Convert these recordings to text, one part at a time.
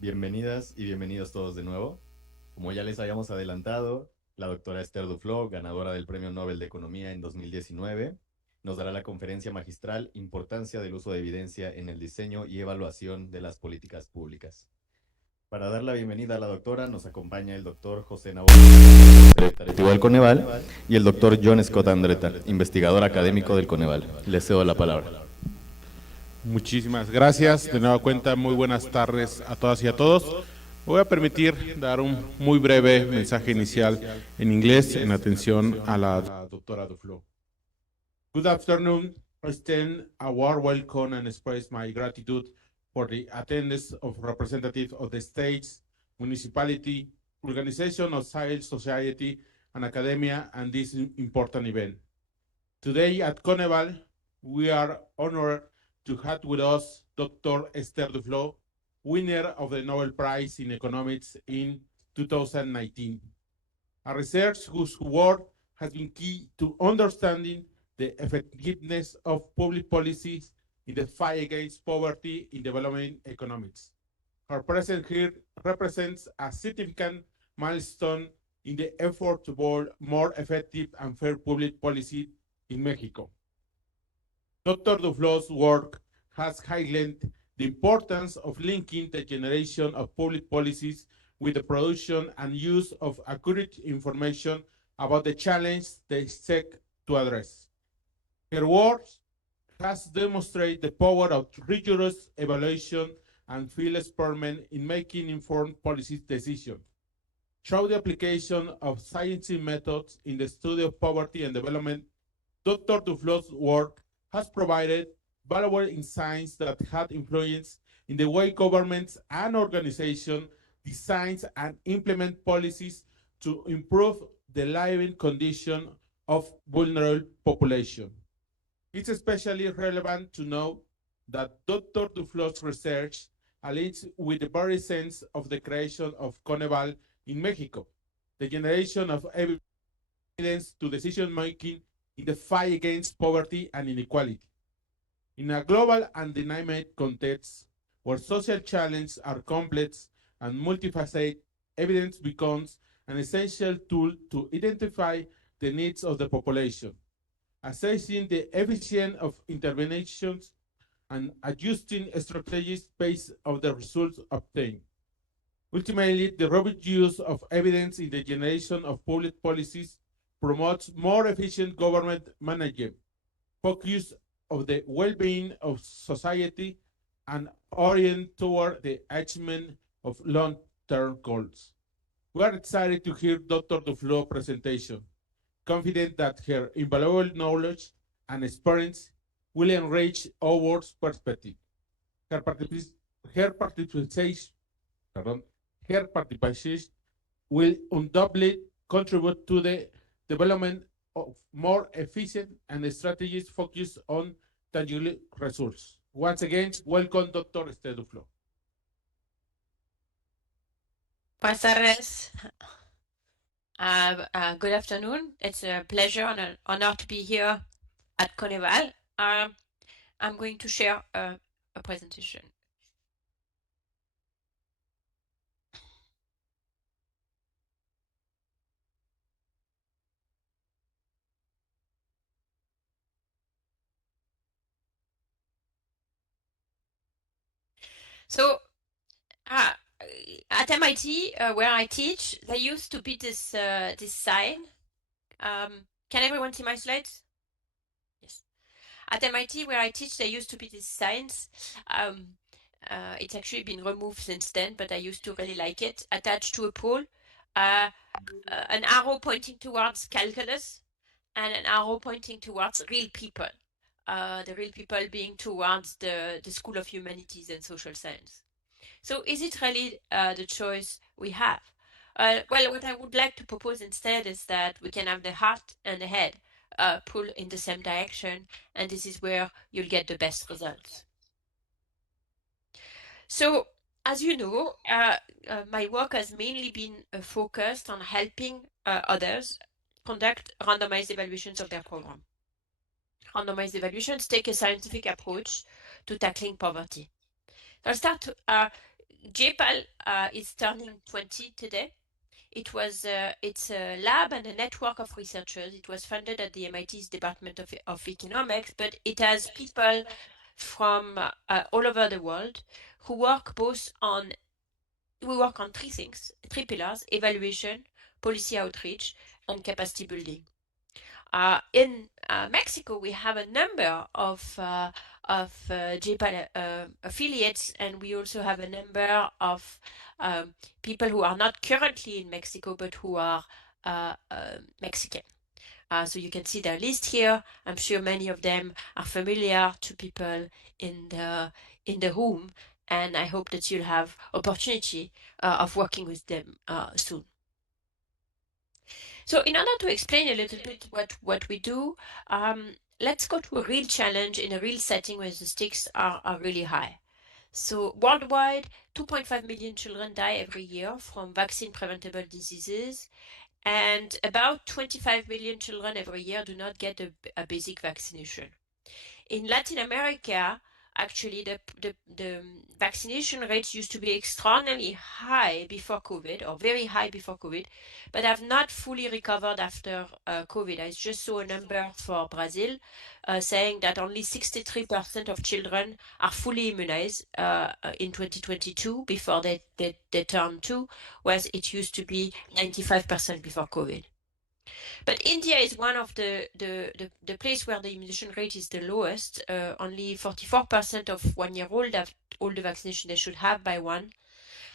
Bienvenidas y bienvenidos todos de nuevo. Como ya les habíamos adelantado, la doctora Esther Duflo, ganadora del Premio Nobel de Economía en 2019, nos dará la conferencia magistral Importancia del uso de evidencia en el diseño y evaluación de las políticas públicas. Para dar la bienvenida a la doctora nos acompaña el doctor José Nabor, secretario del Coneval, y el doctor John Scott Andretta, investigador académico del Coneval. Les cedo la palabra. Muchísimas gracias. De nueva cuenta, muy buenas tardes a todas y a todos. Me voy a permitir dar un muy breve mensaje inicial en inglés en atención a la doctora Duflo. Good afternoon. I extend a warm welcome and express my gratitude for the attendance of representatives of the states, municipality, organization of civil society, and academia, and this important event. Today at Coneval, we are honored to have with us Dr. Esther Duflo, winner of the Nobel Prize in Economics in 2019. A research whose work has been key to understanding the effectiveness of public policies in the fight against poverty in developing economics. Her presence here represents a significant milestone in the effort to build more effective and fair public policy in Mexico. Dr. Duflo's work has highlighted the importance of linking the generation of public policies with the production and use of accurate information about the challenge they seek to address. Her work has demonstrated the power of rigorous evaluation and field experiment in making informed policy decisions. Through the application of scientific methods in the study of poverty and development, Dr. Duflo's work has provided valuable insights that had influence in the way governments and organizations design and implement policies to improve the living condition of vulnerable population. It's especially relevant to know that Dr. Duflo's research aligns with the very sense of the creation of Coneval in Mexico, the generation of evidence to decision-making in the fight against poverty and inequality. In a global and dynamic context where social challenges are complex and multifaceted, evidence becomes an essential tool to identify the needs of the population, assessing the efficiency of interventions and adjusting strategies based on the results obtained. Ultimately, the robust use of evidence in the generation of public policies promotes more efficient government management, focus of the well-being of society, and orient toward the achievement of long-term goals. We are excited to hear Dr. Duflo's presentation, confident that her invaluable knowledge and experience will enrich our perspective. Her participation, her participation will undoubtedly contribute to the development of more efficient and strategies focused on tangible results. Once again, welcome, Dr. Esther Duflo. Buenas tardes. Good afternoon. It's a pleasure and an honor to be here at Coneval. I'm going to share a presentation. So, at MIT, where I teach, there used to be this sign. Can everyone see my slides? Yes. At MIT, where I teach, there used to be this signs. It's actually been removed since then, but I used to really like it. Attached to a pole, an arrow pointing towards calculus, and an arrow pointing towards real people. The real people being towards the School of Humanities and Social Science. So is it really the choice we have? Well, what I would like to propose instead is that we can have the heart and the head pull in the same direction, and this is where you'll get the best results. So, as you know, my work has mainly been focused on helping others conduct randomized evaluations of their program. Randomized evaluations take a scientific approach to tackling poverty. I'll start JPAL is turning 20 today. It's a lab and a network of researchers. It was funded at the MIT's Department of Economics, but it has people from all over the world who work we work on three pillars: evaluation, policy outreach, and capacity building. In Mexico, we have a number of JPAL affiliates, and we also have a number of people who are not currently in Mexico, but who are Mexican. So you can see their list here. I'm sure many of them are familiar to people in the room, and I hope that you'll have opportunity of working with them soon. So in order to explain a little bit what we do, let's go to a real challenge in a real setting where the stakes are really high. So worldwide, 2.5 million children die every year from vaccine-preventable diseases, and about 25 million children every year do not get a basic vaccination. In Latin America, actually, the vaccination rates used to be extraordinarily high before COVID, or very high before COVID, but have not fully recovered after COVID. I just saw a number for Brazil saying that only 63% of children are fully immunized in 2022 before they turn 2, whereas it used to be 95% before COVID. But India is one of the place where the immunization rate is the lowest. Only 44% of 1-year-old have all the vaccination they should have by one.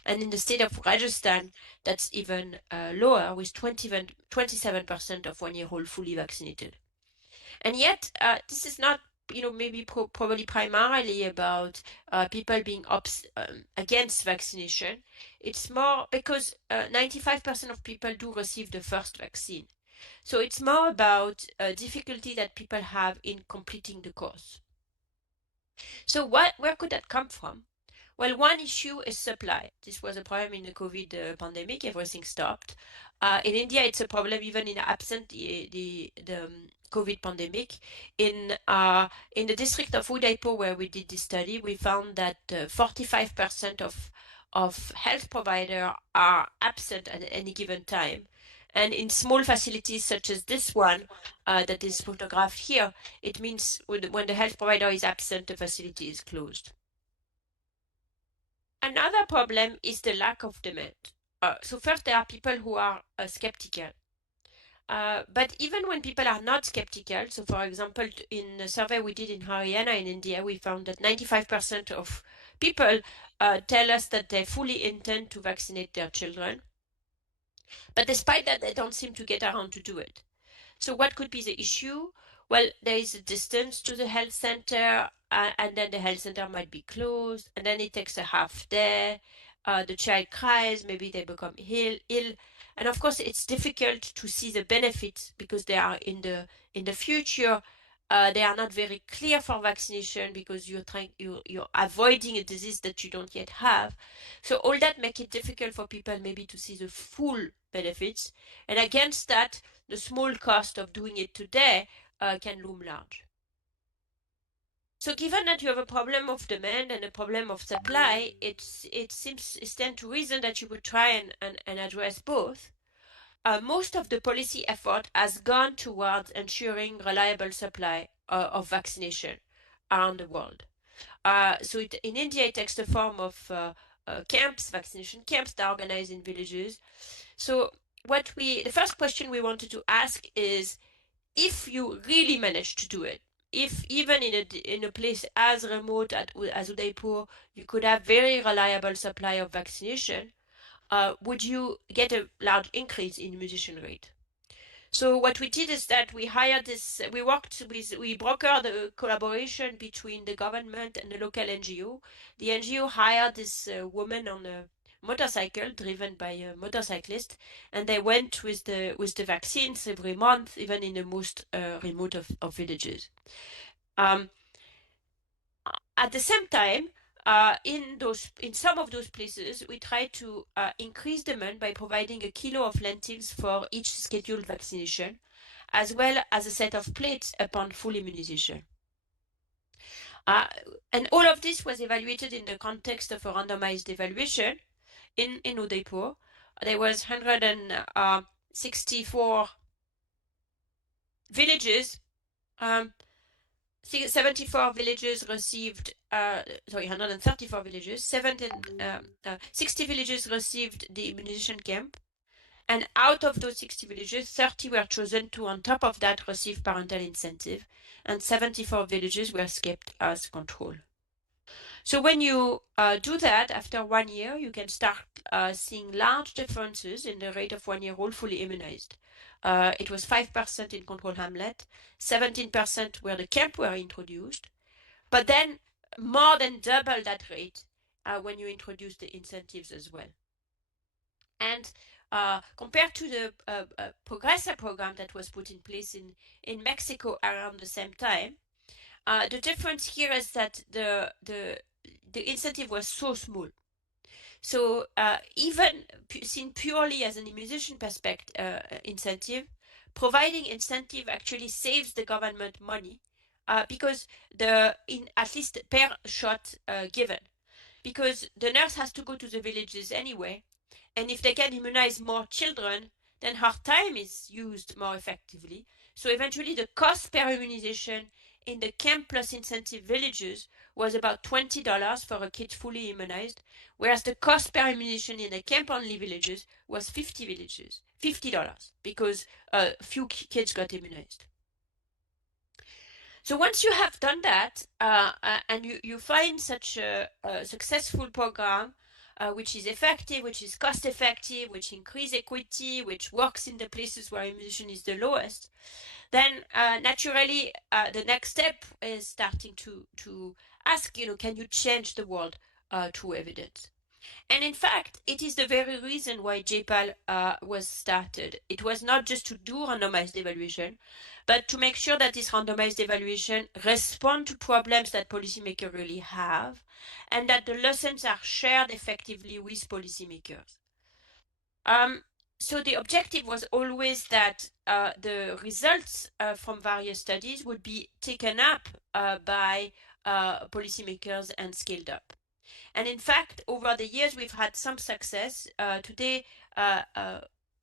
And in the state of Rajasthan, that's even lower, with 27% of 1-year-old fully vaccinated. And yet, this is not, maybe probably primarily about people being against vaccination. It's more because 95% of people do receive the first vaccine. So it's more about difficulty that people have in completing the course. So where could that come from? Well, one issue is supply. This was a problem in the COVID pandemic. Everything stopped. In India, it's a problem even in absent the COVID pandemic. In the district of Udaipur, where we did this study, we found that 45% of health providers are absent at any given time. And in small facilities such as this one that is photographed here, it means when the health provider is absent, the facility is closed. Another problem is the lack of demand. So first, there are people who are skeptical. But even when people are not skeptical, so for example, in a survey we did in Haryana in India, we found that 95% of people tell us that they fully intend to vaccinate their children. But despite that, they don't seem to get around to do it. So what could be the issue? Well, there is a distance to the health center, and then the health center might be closed, and then it takes a half day. The child cries, maybe they become ill, and of course it's difficult to see the benefits because they are in the future. They are not very clear for vaccination because you're avoiding a disease that you don't yet have. So all that make it difficult for people maybe to see the full benefits, and against that, the small cost of doing it today can loom large. So given that you have a problem of demand and a problem of supply, it stands to reason that you would try and address both. Most of the policy effort has gone towards ensuring reliable supply of vaccination around the world. So in India, it takes the form of vaccination camps that are organized in villages. So the first question we wanted to ask is, if you really manage to do it, if even in a place as remote as Udaipur, you could have very reliable supply of vaccination, would you get a large increase in immunization rate? So what we did is that we brokered the collaboration between the government and the local NGO. The NGO hired this woman on a motorcycle driven by a motorcyclist, and they went with the vaccines every month, even in the most remote of villages. At the same time, in some of those places, we try to increase demand by providing a kilo of lentils for each scheduled vaccination, as well as a set of plates upon full immunization. And all of this was evaluated in the context of a randomized evaluation in Udaipur. There was 164 villages. 74 villages received, 134 villages, 60 villages received the immunization camp. And out of those 60 villages, 30 were chosen to, on top of that, receive parental incentive. And 74 villages were skipped as control. So when you do that, after 1 year, you can start seeing large differences in the rate of 1-year-old fully immunized. It was 5% in control hamlet, 17% where the camp were introduced, but then more than double that rate when you introduce the incentives as well. And compared to the Progressa program that was put in place in Mexico around the same time, the difference here is that the incentive was so small. So even seen purely as an immunization incentive, providing incentive actually saves the government money because at least per shot given, because the nurse has to go to the villages anyway, and if they can immunize more children, then her time is used more effectively. So eventually the cost per immunization in the camp plus incentive villages was about $20 for a kid fully immunized, whereas the cost per immunization in the camp-only villages was $50 because few kids got immunized. So once you have done that and you find such a successful program which is effective, which is cost-effective, which increases equity, which works in the places where immunization is the lowest, then naturally the next step is starting to ask, can you change the world through evidence? And in fact, it is the very reason why JPAL was started. It was not just to do randomized evaluation, but to make sure that this randomized evaluation respond to problems that policymakers really have, and that the lessons are shared effectively with policymakers. So the objective was always that the results from various studies would be taken up by policymakers and scaled up. And in fact, over the years, we've had some success. Today,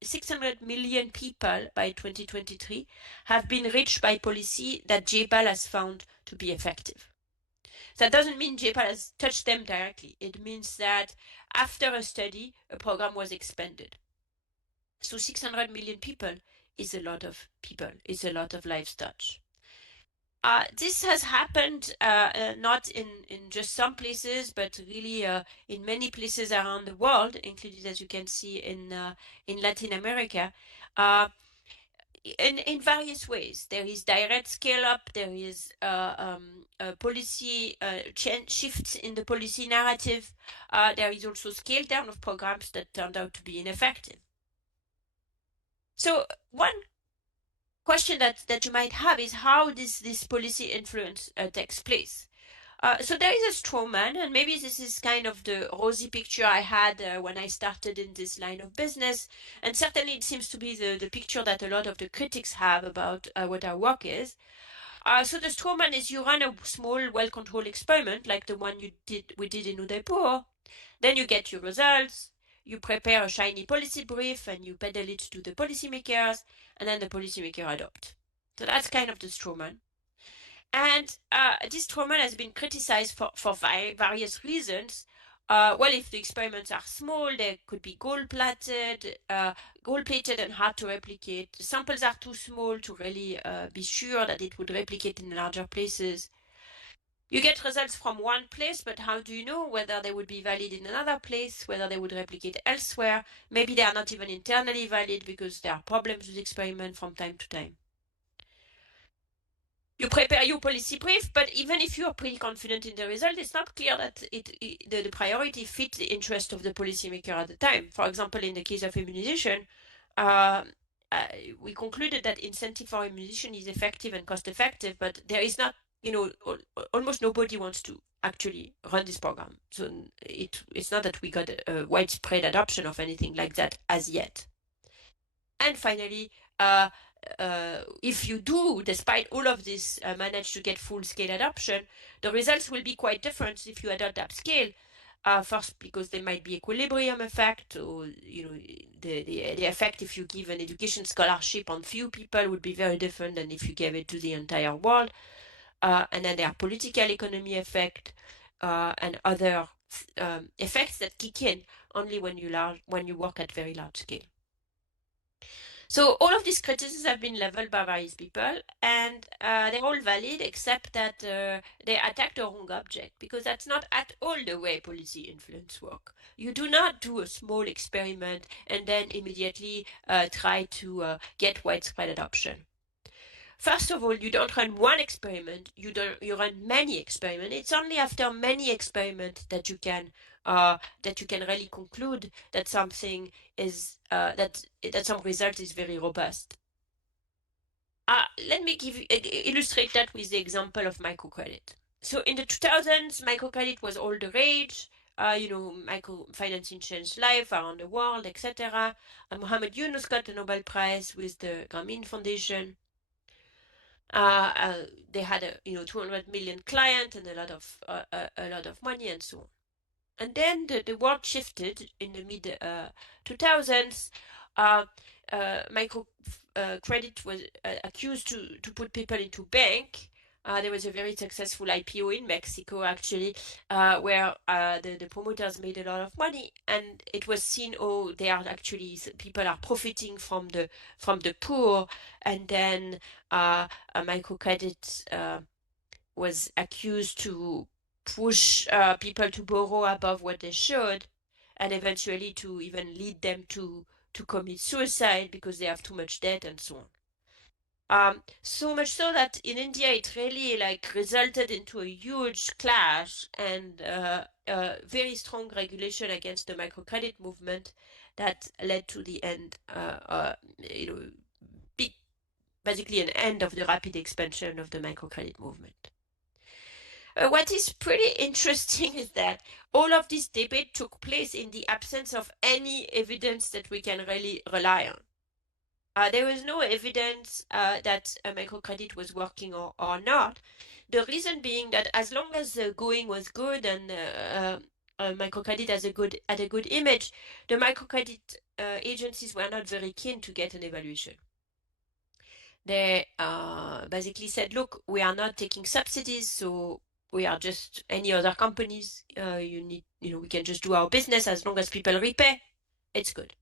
600 million people by 2023 have been reached by policy that JPAL has found to be effective. That doesn't mean JPAL has touched them directly. It means that after a study, a program was expanded. So 600 million people is a lot of people, is a lot of lives touched. This has happened not in just some places, but really in many places around the world, including, as you can see, in Latin America, in various ways. There is direct scale up, there is policy shifts in the policy narrative, there is also scale down of programs that turned out to be ineffective. So one question that you might have is how this policy influence takes place. So there is a straw man, and maybe this is kind of the rosy picture I had when I started in this line of business, and certainly it seems to be the picture that a lot of the critics have about what our work is. So the straw man is you run a small, well-controlled experiment like the one we did in Udaipur, then you get your results, you prepare a shiny policy brief and you peddle it to the policymakers, and then the policymaker adopt. So that's kind of the straw man. And this straw man has been criticized for various reasons. Well, if the experiments are small, they could be gold-plated and hard to replicate. The samples are too small to really be sure that it would replicate in larger places. You get results from one place, but how do you know whether they would be valid in another place, whether they would replicate elsewhere? Maybe they are not even internally valid because there are problems with experiment from time to time. You prepare your policy brief, but even if you are pretty confident in the result, it's not clear that the priority fits the interest of the policymaker at the time. For example, in the case of immunization, we concluded that incentive for immunization is effective and cost-effective, but there is not, almost nobody wants to actually run this program. So it's not that we got a widespread adoption of anything like that as yet. And finally, if you do, despite all of this, manage to get full-scale adoption, the results will be quite different if you adopt upscale. First, because there might be equilibrium effect, or the effect if you give an education scholarship on few people would be very different than if you gave it to the entire world. And then there are political economy effect and other effects that kick in only when you work at very large scale. So all of these criticisms have been leveled by various people, and they're all valid, except that they attack the wrong object, because that's not at all the way policy influence work. You do not do a small experiment and then immediately try to get widespread adoption. First of all, you don't run one experiment, you run many experiments. It's only after many experiments that you can really conclude that something is that some result is very robust. Let me illustrate that with the example of microcredit. So in the 2000s, microcredit was all the rage. Microfinancing changed life around the world, etc. Mohamed Yunus got the Nobel Prize with the Grameen Foundation. They had 200 million clients and a lot of money and so on. And then the world shifted in the mid 2000s. Microcredit was accused to put people into bank. There was a very successful IPO in Mexico, actually, where the promoters made a lot of money, and it was seen, they are actually, people are profiting from the poor, and then microcredit was accused to push people to borrow above what they should, and eventually to even lead them to commit suicide because they have too much debt and so on. So much so that in India it really resulted into a huge clash and very strong regulation against the microcredit movement that led to the end, basically an end of the rapid expansion of the microcredit movement. What is pretty interesting is that all of this debate took place in the absence of any evidence that we can really rely on. There was no evidence that microcredit was working or not. The reason being that as long as the going was good and microcredit had a good image, the microcredit agencies were not very keen to get an evaluation. They basically said, look, we are not taking subsidies, so we are just any other companies. We can just do our business as long as people repay. It's good.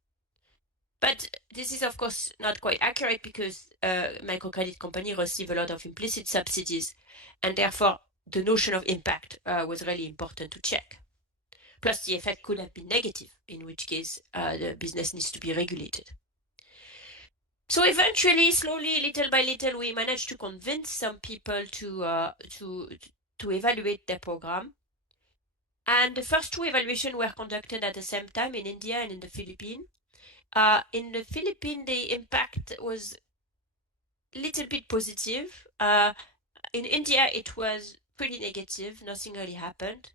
But this is, of course, not quite accurate because microcredit companies receive a lot of implicit subsidies, and therefore the notion of impact was really important to check. Plus, the effect could have been negative, in which case the business needs to be regulated. So eventually, slowly, little by little, we managed to convince some people to evaluate their program. And the first two evaluations were conducted at the same time in India and in the Philippines. In the Philippines, the impact was a little bit positive. In India, it was pretty negative. Nothing really happened.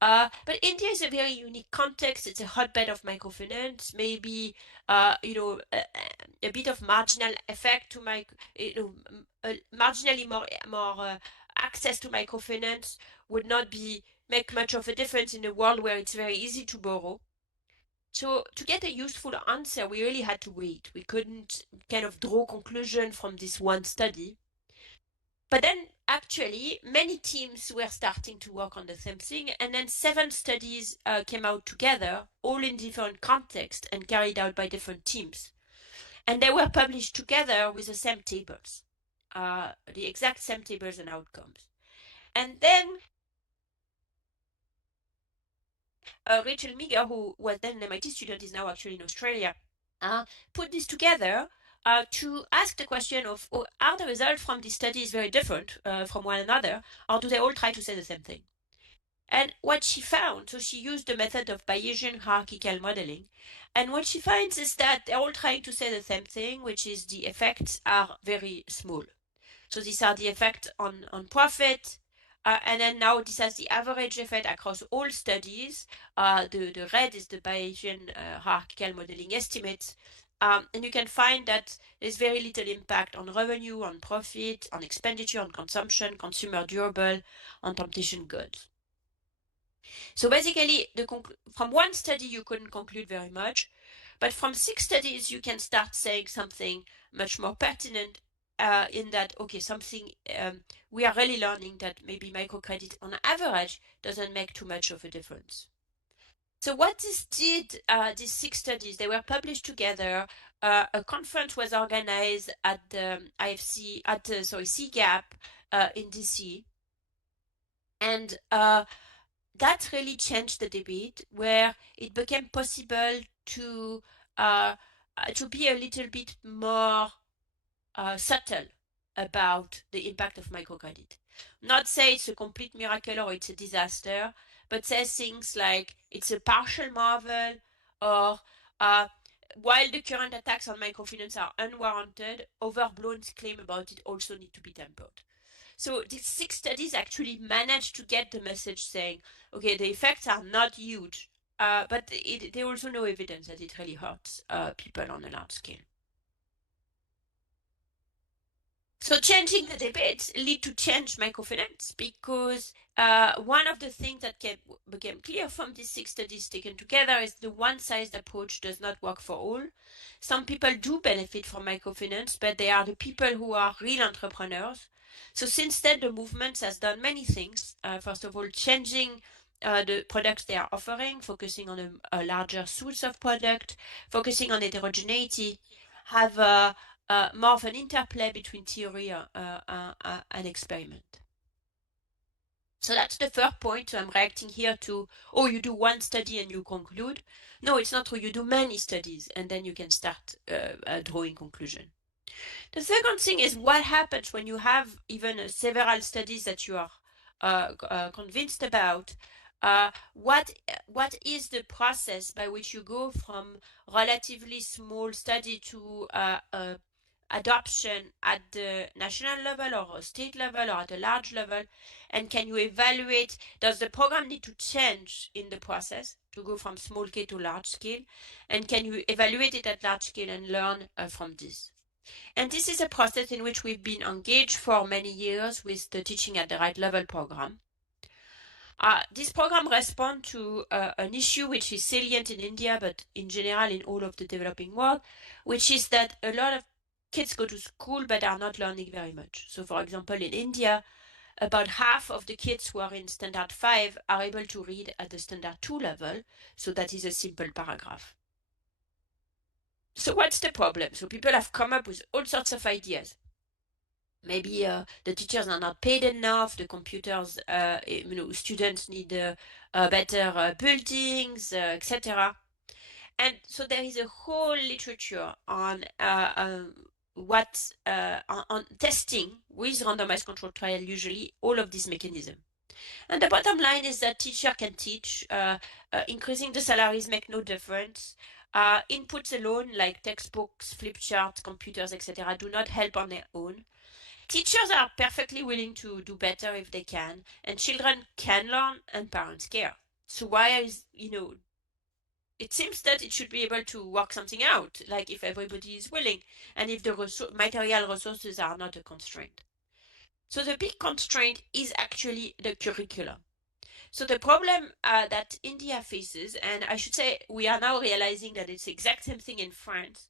But India is a very unique context. It's a hotbed of microfinance. Maybe a bit of marginal effect to marginally more access to microfinance would not make much of a difference in a world where it's very easy to borrow. So to get a useful answer, we really had to wait. We couldn't kind of draw conclusion from this one study. But then actually many teams were starting to work on the same thing, and then 7 studies came out together, all in different contexts and carried out by different teams. And they were published together with the same tables, the exact same tables and outcomes. And then Rachel Meager, who was then an MIT student, is now actually in Australia, put this together to ask the question of, are the results from these studies very different from one another, or do they all try to say the same thing? And what she found, so she used the method of Bayesian hierarchical modeling, and what she finds is that they're all trying to say the same thing, which is the effects are very small. So these are the effects on profit, and then now this has the average effect across all studies. The red is the Bayesian hierarchical modeling estimates, And you can find that there's very little impact on revenue, on profit, on expenditure, on consumption, consumer durable, on competition goods. So basically, from one study, you couldn't conclude very much, but from 6 studies, you can start saying something much more pertinent in that, okay, something we are really learning that maybe microcredit on average doesn't make too much of a difference. So what this did, these 6 studies, they were published together. A conference was organized at the IFC, at the, CGAP in DC. And that really changed the debate, where it became possible to be a little bit more subtle about the impact of microcredit. Not say it's a complete miracle or it's a disaster, but say things like it's a partial marvel, or while the current attacks on microfinance are unwarranted, overblown claims about it also need to be tempered. So these 6 studies actually managed to get the message saying, okay, the effects are not huge, but there also no evidence that it really hurts people on a large scale. So changing the debate lead to change microfinance, because one of the things that became clear from these 6 studies taken together is the one-size approach does not work for all. Some people do benefit from microfinance, but they are the people who are real entrepreneurs. So since then, the movement has done many things. First of all, changing the products they are offering, focusing on a larger suite of product, focusing on heterogeneity, have more of an interplay between theory and experiment. So that's the first point. So I'm reacting here to, oh, you do one study and you conclude. No, it's not true. You do many studies and then you can start drawing conclusion. The second thing is what happens when you have even several studies that you are convinced about. What is the process by which you go from relatively small study to adoption at the national level or a state level or at a large level? And can you evaluate, does the program need to change in the process to go from small scale to large scale? And can you evaluate it at large scale and learn from this? And this is a process in which we've been engaged for many years with the Teaching at the Right Level program. This program responds to an issue which is salient in India, but in general in all of the developing world, which is that a lot of kids go to school but are not learning very much. So for example, in India, about half of the kids who are in standard 5 are able to read at the standard 2 level. So that is a simple paragraph. So what's the problem? So people have come up with all sorts of ideas. Maybe the teachers are not paid enough, the computers, students need better buildings, etc. And so there is a whole literature on on testing with randomized control trial, usually all of these mechanisms. And the bottom line is that teacher can teach, increasing the salaries make no difference. Inputs alone, like textbooks, flip charts, computers, etc., do not help on their own. Teachers are perfectly willing to do better if they can, and children can learn and parents care. So why is, it seems that it should be able to work something out, like if everybody is willing, and if the material resources are not a constraint. So the big constraint is actually the curriculum. So the problem that India faces, and I should say we are now realizing that it's the exact same thing in France,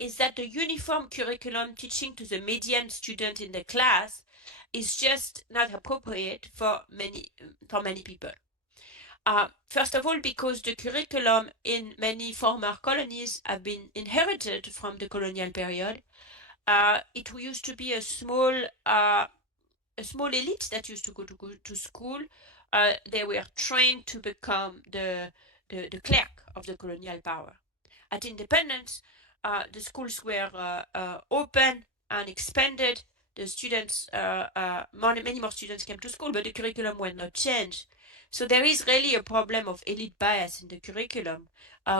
is that the uniform curriculum teaching to the median student in the class is just not appropriate for many people. First of all, because the curriculum in many former colonies have been inherited from the colonial period. It used to be a small elite that used to go to school. They were trained to become the clerk of the colonial power. At independence, the schools were open and expanded. The students, many more students came to school, but the curriculum was not changed. So there is really a problem of elite bias in the curriculum,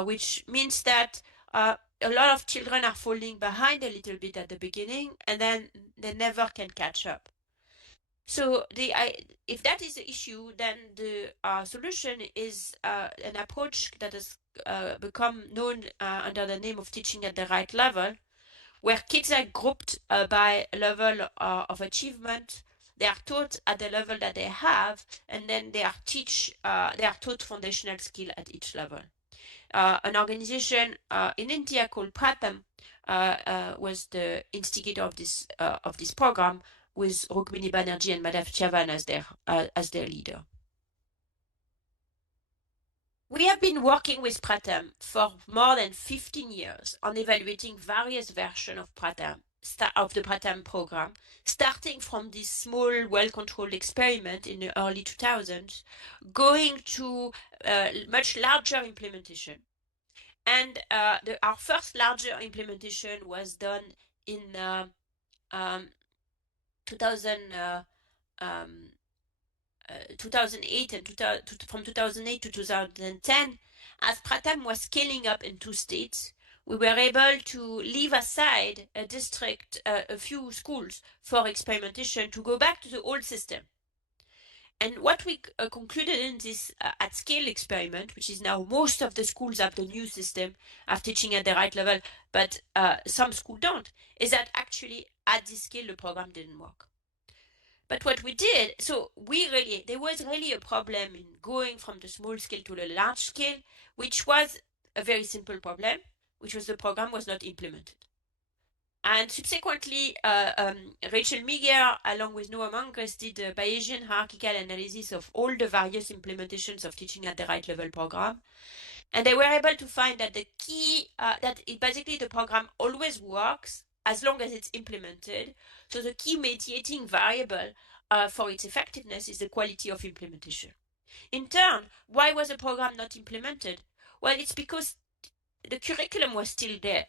which means that a lot of children are falling behind a little bit at the beginning, and then they never can catch up. So if that is the issue, then the solution is an approach that is become known under the name of teaching at the right level, where kids are grouped by level of achievement. They are taught at the level that they have, and then they are taught foundational skill at each level. An organization in India called Pratham was the instigator of this program, with Rukmini Banerjee and Madhav Chavan as their leader. We have been working with Pratham for more than 15 years on evaluating various versions of the Pratham program, starting from this small, well-controlled experiment in the early 2000s, going to much larger implementation. And our first larger implementation was done in 2008 and from 2008 to 2010, as Pratham was scaling up in 2 states, we were able to leave aside a few schools for experimentation to go back to the old system. And what we concluded in this at-scale experiment, which is now most of the schools have the new system of teaching at the right level, but some schools don't, is that actually at this scale the program didn't work. But what we did, there was really a problem in going from the small scale to the large scale, which was a very simple problem, which was the program was not implemented. And subsequently, Rachel Miger, along with Noah Mongus, did a Bayesian hierarchical analysis of all the various implementations of teaching at the right level program. And they were able to find that the key, basically the program always works as long as it's implemented. So the key mediating variable for its effectiveness is the quality of implementation. In turn, why was the program not implemented? Well, it's because the curriculum was still there.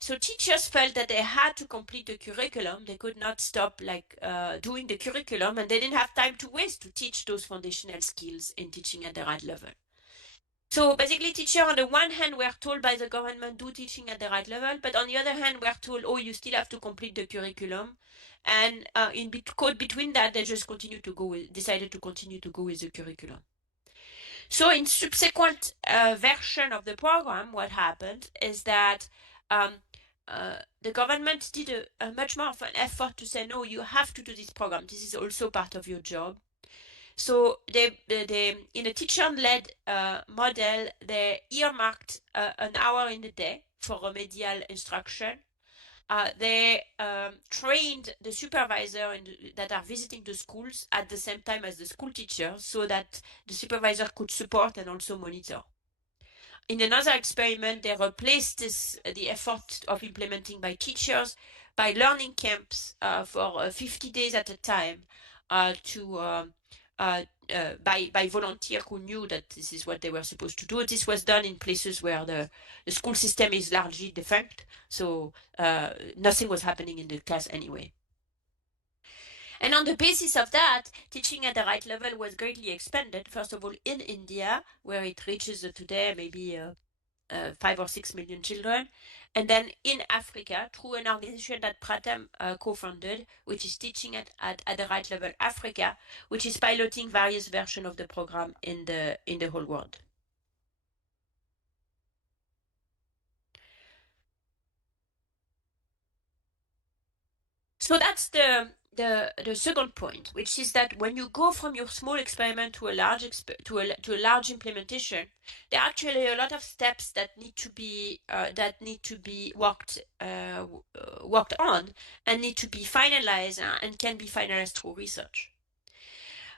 So teachers felt that they had to complete the curriculum. They could not stop doing the curriculum, and they didn't have time to waste to teach those foundational skills in teaching at the right level. So basically, teachers on the one hand were told by the government, do teaching at the right level, but on the other hand were told, oh, you still have to complete the curriculum. And in between that, they just decided to continue to go with the curriculum. So in subsequent version of the program, what happened is that the government did a much more of an effort to say, no, you have to do this program. This is also part of your job. So they in a teacher-led model, they earmarked an hour in the day for remedial instruction. They trained the supervisor that are visiting the schools at the same time as the school teachers, so that the supervisor could support and also monitor. In another experiment, they replaced the effort of implementing by teachers by learning camps for 50 days at a time by volunteers who knew that this is what they were supposed to do. This was done in places where the school system is largely defunct, so nothing was happening in the class anyway. And on the basis of that, teaching at the right level was greatly expanded, first of all in India, where it reaches today maybe 5 or 6 million children, and then in Africa through an organization that Pratham co-founded, which is Teaching at the Right Level Africa, which is piloting various versions of the program in the whole world. So that's the second point, which is that when you go from your small experiment to a large implementation, there are actually a lot of steps that need to be worked on and need to be finalized and can be finalized through research.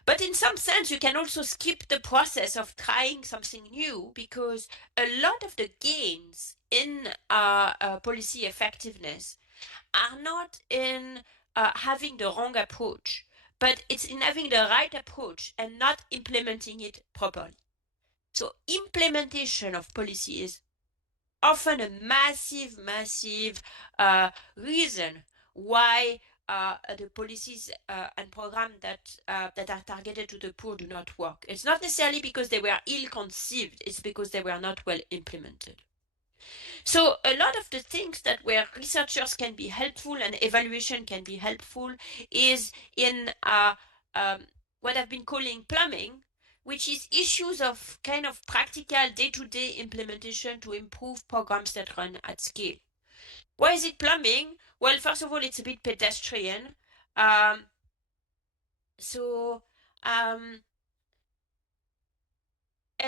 But in some sense, you can also skip the process of trying something new, because a lot of the gains in policy effectiveness are not in having the wrong approach, but it's in having the right approach and not implementing it properly. So implementation of policy is often a massive reason why the policies and programs that are targeted to the poor do not work. It's not necessarily because they were ill-conceived, it's because they were not well implemented. So a lot of the things that where researchers can be helpful and evaluation can be helpful is in what I've been calling plumbing, which is issues of kind of practical day-to-day implementation to improve programs that run at scale. Why is it plumbing? Well, first of all, it's a bit pedestrian. And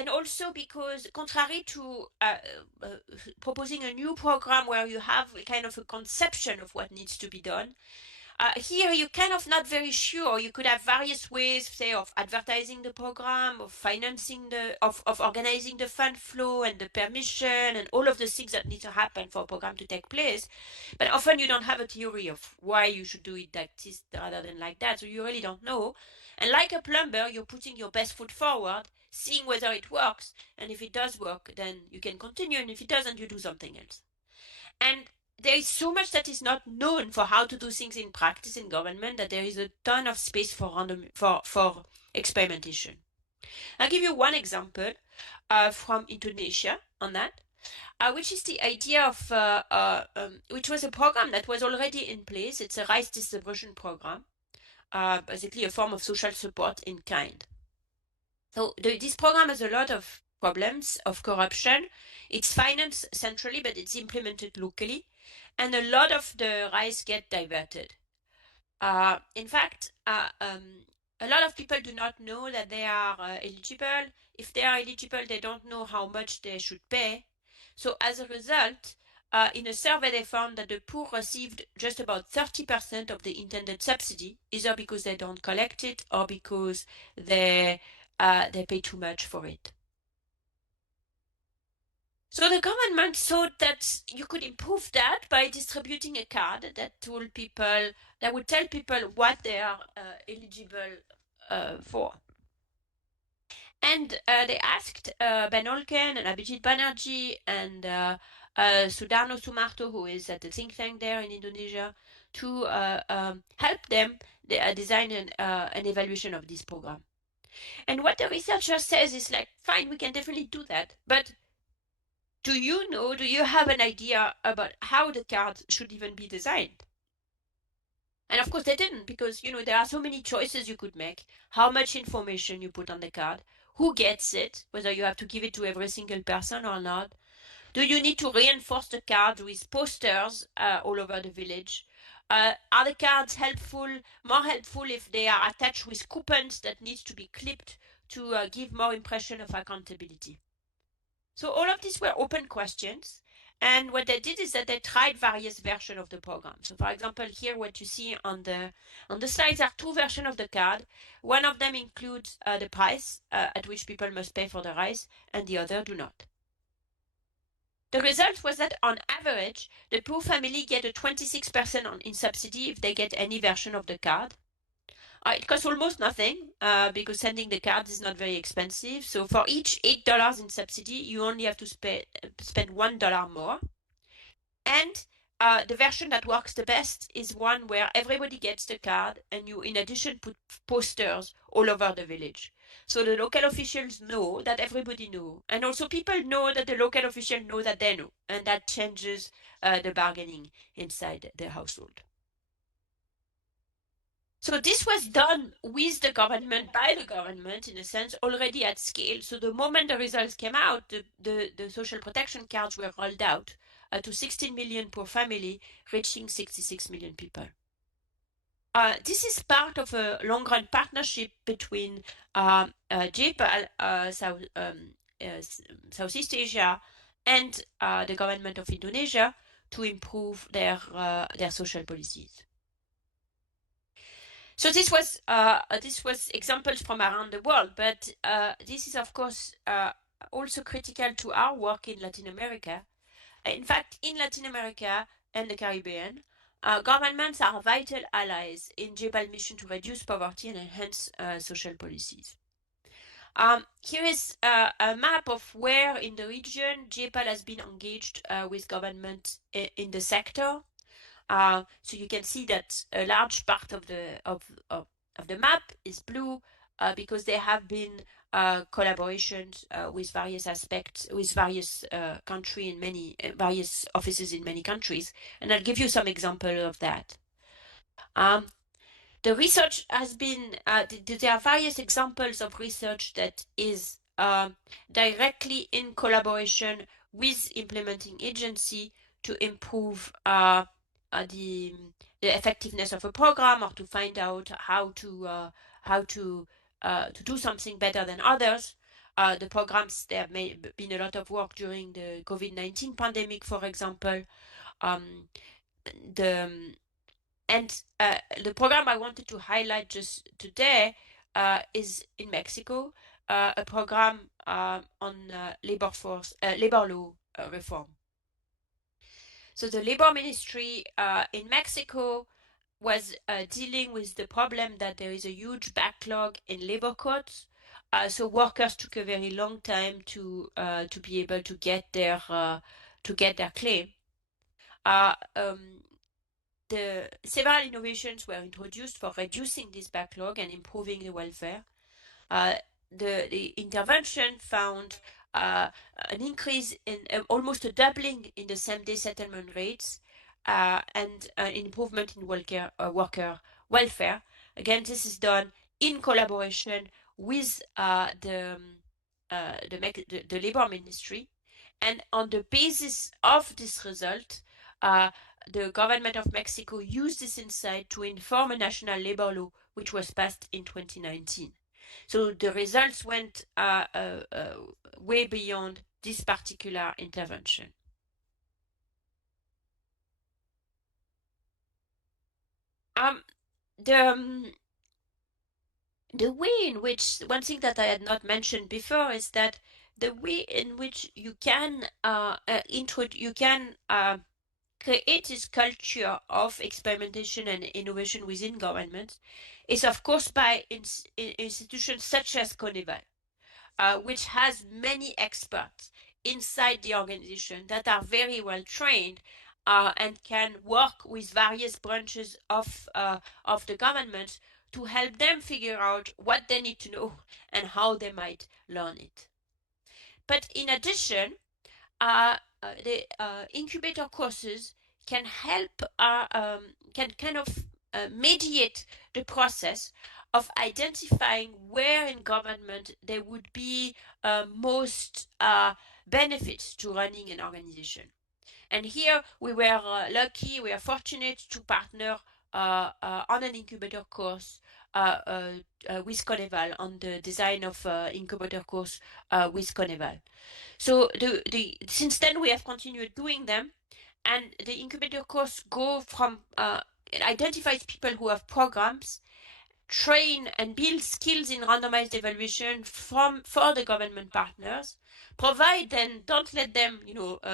also because contrary to proposing a new program where you have a kind of a conception of what needs to be done, here you're kind of not very sure. You could have various ways, say, of advertising the program, of financing of organizing the fund flow and the permission and all of the things that need to happen for a program to take place. But often you don't have a theory of why you should do it like this rather than like that. So you really don't know. And like a plumber, you're putting your best foot forward, seeing whether it works. And if it does work, then you can continue. And if it doesn't, you do something else. And there is so much that is not known for how to do things in practice in government that there is a ton of space for experimentation. I'll give you one example from Indonesia on that, which is the idea of which was a program that was already in place. It's a rice distribution program, basically a form of social support in kind. So this program has a lot of problems of corruption. It's financed centrally, but it's implemented locally. And a lot of the rice get diverted. In fact, a lot of people do not know that they are eligible. If they are eligible, they don't know how much they should pay. So as a result, in a survey, they found that the poor received just about 30% of the intended subsidy, either because they don't collect it or because they pay too much for it. So the government thought that you could improve that by distributing a card that told people, that would tell people what they are eligible for. And they asked Ben Olken and Abhijit Banerjee and Sudarno Sumarto, who is at the think tank there in Indonesia, to help them design an evaluation of this program. And what the researcher says is like, fine, we can definitely do that, but do you have an idea about how the card should even be designed? And of course they didn't, because, there are so many choices you could make, how much information you put on the card, who gets it, whether you have to give it to every single person or not. Do you need to reinforce the card with posters all over the village? Are the cards more helpful if they are attached with coupons that need to be clipped to give more impression of accountability? So all of these were open questions. And what they did is that they tried various versions of the program. So for example, here what you see on the slides are two versions of the card. One of them includes the price at which people must pay for the rice, and the other do not. The result was that on average, the poor family get a 26% in subsidy if they get any version of the card. It costs almost nothing because sending the cards is not very expensive. So for each $8 in subsidy, you only have to spend $1 more. And the version that works the best is one where everybody gets the card and you, in addition, put posters all over the village. So the local officials know that everybody knows. And also people know that the local officials know that they know. And that changes the bargaining inside the household. So this was done with the government, by the government, in a sense, already at scale. So the moment the results came out, the social protection cards were rolled out to 16 million per family, reaching 66 million people. This is part of a long-run partnership between JPAL, Southeast Asia, and the government of Indonesia to improve their social policies. So this was examples from around the world, but this is of course also critical to our work in Latin America. In fact, in Latin America and the Caribbean, governments are vital allies in JPAL's mission to reduce poverty and enhance social policies. Here is a map of where in the region JPAL has been engaged with government in the sector. So you can see that a large part of the map is blue because there have been collaborations with various aspects, with various countries in many various offices in many countries, and I'll give you some example of that. The research has been, there are various examples of research that is directly in collaboration with implementing agency to improve the effectiveness of a program, or to find out how to do something better than others. The programs, there have been a lot of work during the COVID-19 pandemic, for example. The program I wanted to highlight just today is in Mexico, a program on labor law reform. So the labor ministry in Mexico was dealing with the problem that there is a huge backlog in labor courts. So workers took a very long time to be able to get their claim. The several innovations were introduced for reducing this backlog and improving the welfare. The intervention found an increase in almost a doubling in the same-day settlement rates and an improvement in worker welfare. Again, this is done in collaboration with the labor ministry, and on the basis of this result, the government of Mexico used this insight to inform a national labor law which was passed in 2019. So the results went way beyond this particular intervention. The way in which, one thing that I had not mentioned before is that the way in which you can create this culture of experimentation and innovation within government is, of course, by institutions such as Coneval, which has many experts inside the organization that are very well trained and can work with various branches of the government to help them figure out what they need to know and how they might learn it. But in addition, the incubator courses can help, can kind of mediate the process of identifying where in government there would be most benefits to running an organization. And here we were lucky, we are fortunate to partner on an incubator course with Coneval, on the design of incubator course with Coneval. So since then we have continued doing them, and the incubator course go from it identifies people who have programs, train and build skills in randomized evaluation for the government partners, provide them, don't let them,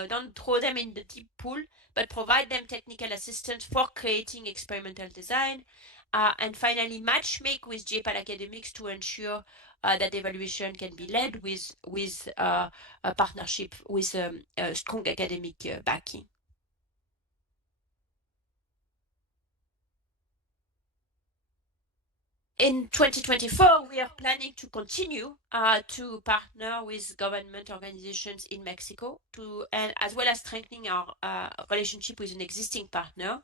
don't throw them in the deep pool, but provide them technical assistance for creating experimental design, and finally matchmake with JPAL academics to ensure that evaluation can be led with a partnership with a strong academic backing. In 2024, we are planning to continue to partner with government organizations in Mexico and as well as strengthening our relationship with an existing partner.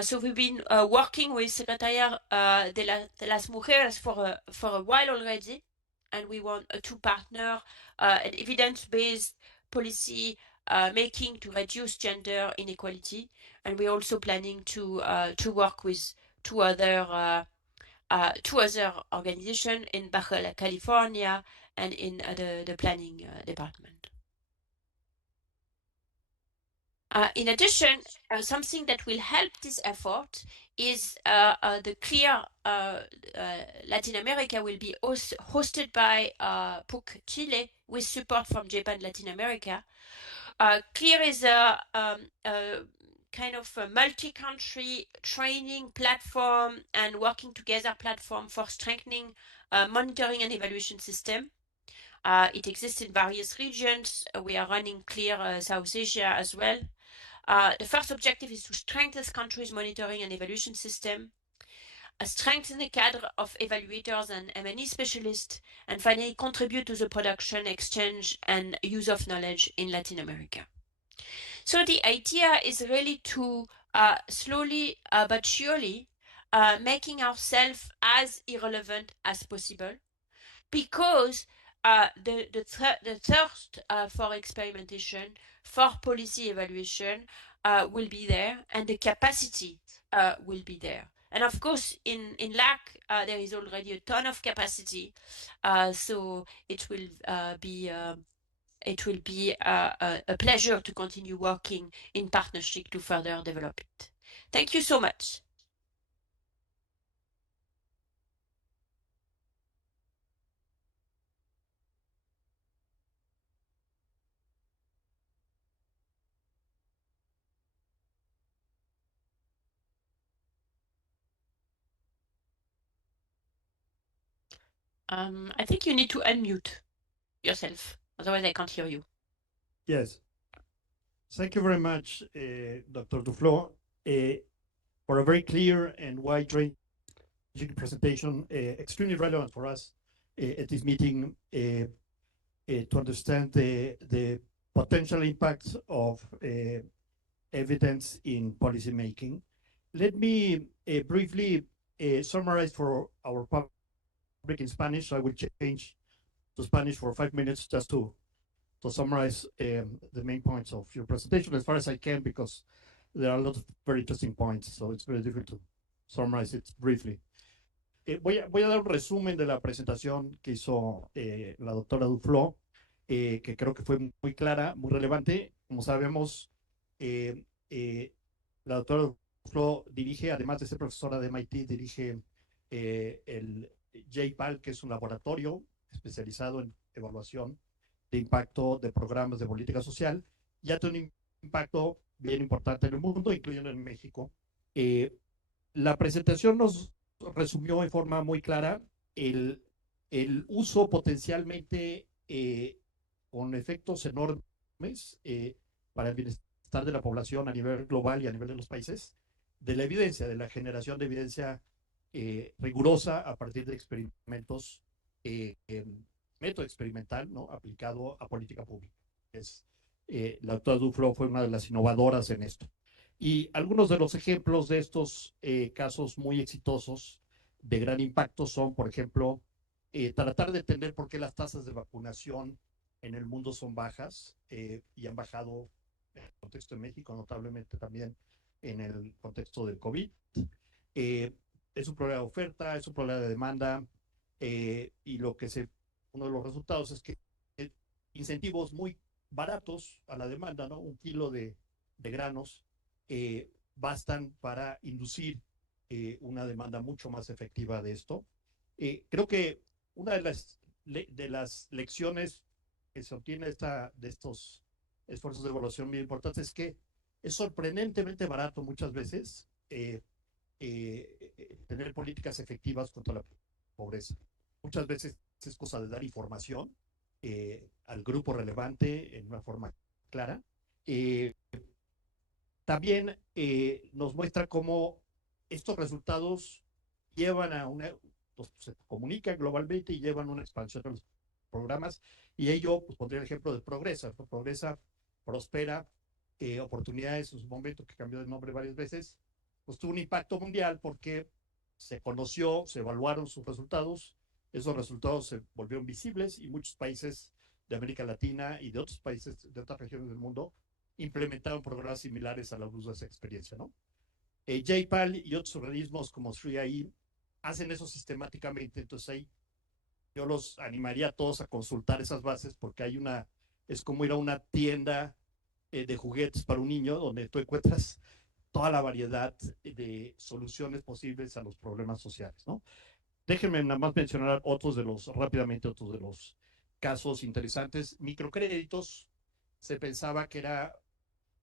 So we've been working with Secretaría de las Mujeres for a while already, and we want to partner an evidence-based policy making to reduce gender inequality, and we're also planning to work with two other organizations in Baja California and in the planning department. In addition, something that will help this effort is the CLEAR Latin America will be hosted by PUC Chile with support from Japan Latin America. CLEAR is a kind of a multi-country training platform and working together platform for strengthening monitoring and evaluation system. It exists in various regions. We are running CLEAR South Asia as well. The first objective is to strengthen this country's monitoring and evaluation system, strengthen the cadre of evaluators and M&E specialists, and finally contribute to the production, exchange, and use of knowledge in Latin America. So the idea is really to slowly but surely making ourselves as irrelevant as possible, because the thirst for experimentation, for policy evaluation will be there, and the capacity will be there. And of course, in LAC, there is already a ton of capacity, so it will be a pleasure to continue working in partnership to further develop it. Thank you so much. I think you need to unmute yourself, otherwise I can't hear you. Yes. Thank you very much, Dr. Duflo, for a very clear and wide-ranging presentation, extremely relevant for us at this meeting to understand the potential impacts of evidence in policymaking. Let me briefly summarize for our public in Spanish. I will change to Spanish for 5 minutes just to summarize the main points of your presentation as far as I can, because there are a lot of very interesting points, so it's very difficult to summarize it briefly. Voy a dar un resumen de la presentación que hizo la doctora Duflo, que creo que fue muy clara, muy relevante. Como sabemos, la doctora Duflo dirige, además de ser profesora de MIT, dirige el JPAL, que es un laboratorio especializado en evaluación de impacto de programas de política social. Ya tiene un impacto bien importante en el mundo, incluyendo en México. La presentación nos resumió en forma muy clara el uso potencialmente con efectos enormes para el bienestar de la población a nivel global y a nivel de los países, de la evidencia, de la generación de evidencia rigurosa a partir de experimentos, método experimental, ¿no?, aplicado a política pública. La doctora Duflo fue una de las innovadoras en esto. Y algunos de los ejemplos de estos casos muy exitosos de gran impacto son, por ejemplo, tratar de entender por qué las tasas de vacunación en el mundo son bajas y han bajado en el contexto de México, notablemente también en el contexto del COVID. Es un problema de oferta, es un problema de demanda, y uno de los resultados es que incentivos muy baratos a la demanda, ¿no? 1 kilo de granos bastan para inducir una demanda mucho más efectiva de esto. Creo que una de las lecciones que se obtiene de estos esfuerzos de evaluación muy importantes es que es sorprendentemente barato muchas veces tener políticas efectivas contra la pobreza. Muchas veces es cosa de dar información al grupo relevante en una forma clara. También nos muestra cómo estos resultados llevan se comunican globalmente y llevan una expansión de los programas, y ello pues, pondría el ejemplo de Progresa. Progresa, Prospera, Oportunidades en su momento, que cambió de nombre varias veces, pues tuvo un impacto mundial porque se conoció, se evaluaron sus resultados, esos resultados se volvieron visibles y muchos países de América Latina y de otros países de otras regiones del mundo implementaron programas similares a la luz de esa experiencia, ¿no? JPAL y otros organismos como 3IE hacen eso sistemáticamente, entonces ahí yo los animaría a todos a consultar esas bases, porque es como ir a una tienda de juguetes para un niño donde tú encuentras toda la variedad de soluciones posibles a los problemas sociales, ¿no? Déjenme nada más mencionar rápidamente otros de los casos interesantes. Microcréditos, se pensaba que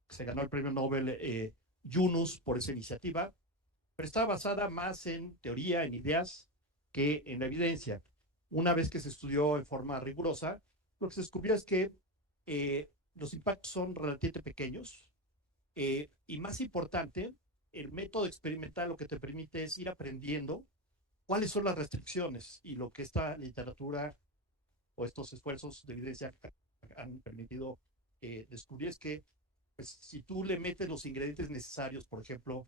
se ganó el Premio Nobel Yunus por esa iniciativa, pero está basada más en teoría, en ideas, que en la evidencia. Una vez que se estudió en forma rigurosa, lo que se descubrió es que los impactos son relativamente pequeños, y más importante, el método experimental lo que te permite es ir aprendiendo cuáles son las restricciones, y lo que esta literatura o estos esfuerzos de evidencia han permitido descubrir es que pues, si tú le metes los ingredientes necesarios, por ejemplo,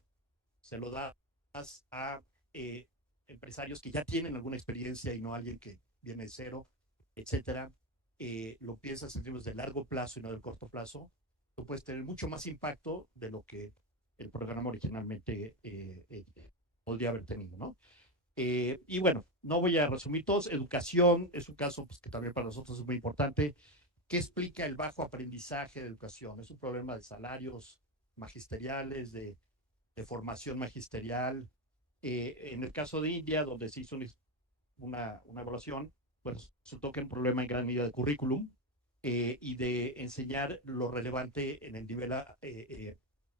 se lo das a empresarios que ya tienen alguna experiencia y no alguien que viene de cero, etcétera, lo piensas en términos de largo plazo y no del corto plazo, tú puedes tener mucho más impacto de lo que el programa originalmente podría haber tenido, ¿no? Y bueno, no voy a resumir todos. Educación es un caso pues, que también para nosotros es muy importante. ¿Qué explica el bajo aprendizaje de educación? Es un problema de salarios magisteriales, de formación magisterial. En el caso de India, donde se hizo una evaluación, pues resultó que un problema en gran medida de currículum y de enseñar lo relevante en el nivel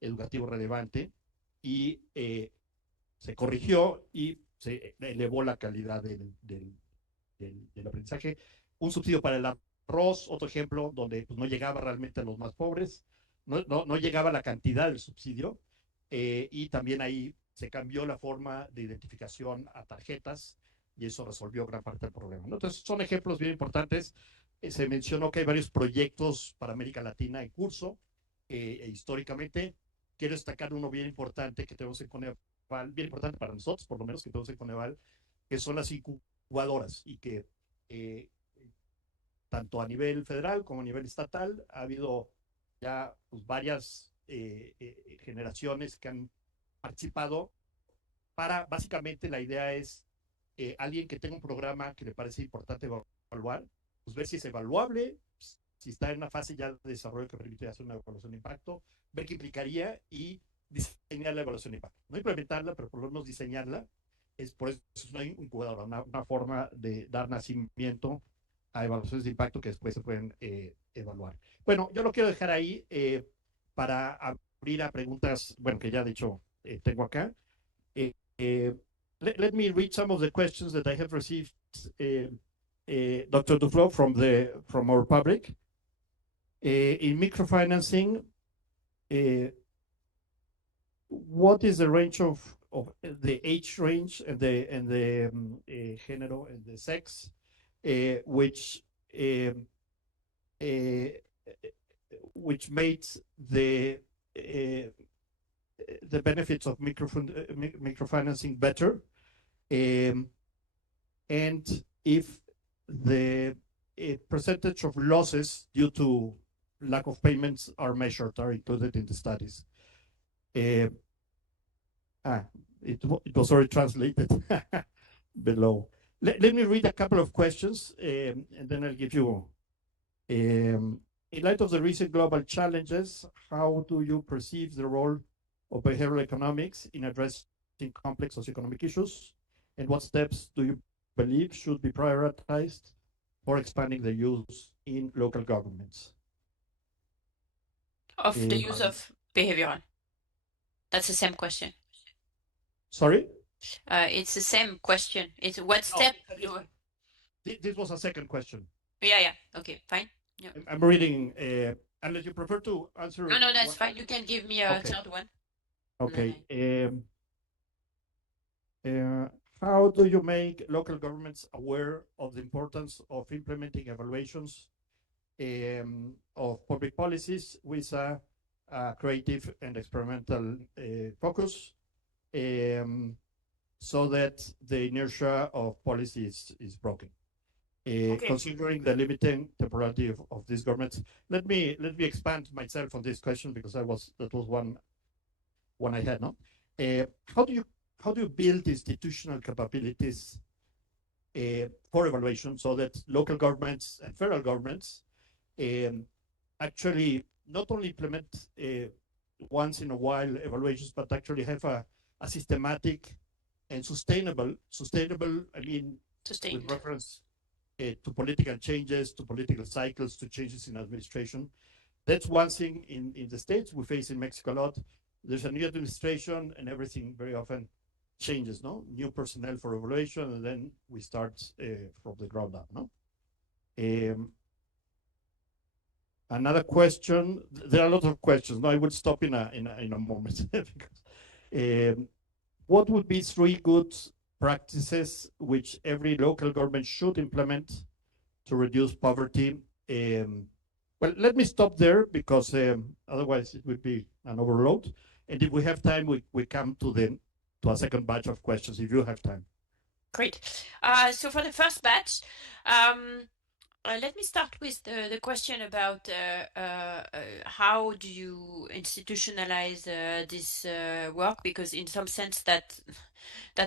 educativo relevante y se corrigió y se elevó la calidad del aprendizaje. Un subsidio para el arroz, otro ejemplo, donde pues, no llegaba realmente a los más pobres, no llegaba la cantidad del subsidio y también ahí se cambió la forma de identificación a tarjetas y eso resolvió gran parte del problema, ¿no? Entonces son ejemplos bien importantes. Se mencionó que hay varios proyectos para América Latina en curso históricamente. Quiero destacar uno bien importante que tenemos en Coneval, bien importante para nosotros, por lo menos que tenemos en Coneval, que son las incubadoras y que tanto a nivel federal como a nivel estatal ha habido ya pues, varias generaciones que han participado para, básicamente la idea es alguien que tenga un programa que le parece importante evaluar, pues ver si es evaluable, si está en una fase ya de desarrollo que permite hacer una evaluación de impacto, ver qué implicaría y diseñar la evaluación de impacto. No implementarla, pero por lo menos diseñarla. Por eso es una incubadora, una forma de dar nacimiento a evaluaciones de impacto que después se pueden evaluar. Bueno, yo lo quiero dejar ahí para abrir a preguntas, bueno, que ya de hecho tengo acá. Let me read some of the questions that I have received, Dr. Duflo, from our public. In microfinancing, what is the range of the age range and the género and the sex, which makes the benefits of microfinancing better, and if the percentage of losses due to lack of payments are measured, are included in the studies. It was already translated below. Let me read a couple of questions, and then I'll give you. In light of the recent global challenges, how do you perceive the role of behavioral economics in addressing complex socioeconomic issues? And what steps do you believe should be prioritized for expanding the use in local governments? Of the use of behavioral. That's the same question. Sorry? It's the same question. It's what step? This was a second question. Yeah. Okay, fine. Yeah. I'm reading, unless you prefer to answer. No, that's fine. You can give me a third one. Okay. How do you make local governments aware of the importance of implementing evaluations of public policies with a creative and experimental focus, so that the inertia of policy is broken? Considering the limiting temporality of these governments, let me expand myself on this question because that was one I had. No, how do you build institutional capabilities for evaluation so that local governments and federal governments actually not only implement once in a while evaluations, but actually have a systematic and sustainable. I mean, with reference to political changes, to political cycles, to changes in administration. That's one thing in the States we face in Mexico a lot. There's a new administration and everything very often changes, no? New personnel for evaluation, and then we start from the ground up, no? Another question, there are a lot of questions. No, I will stop in a moment. Because, what would be 3 good practices which every local government should implement to reduce poverty? Well, let me stop there because otherwise it would be an overload. And if we have time, we come to the to a second batch of questions if you have time. Great. So for the first batch, let me start with the question about how do you institutionalize this work, because in some sense that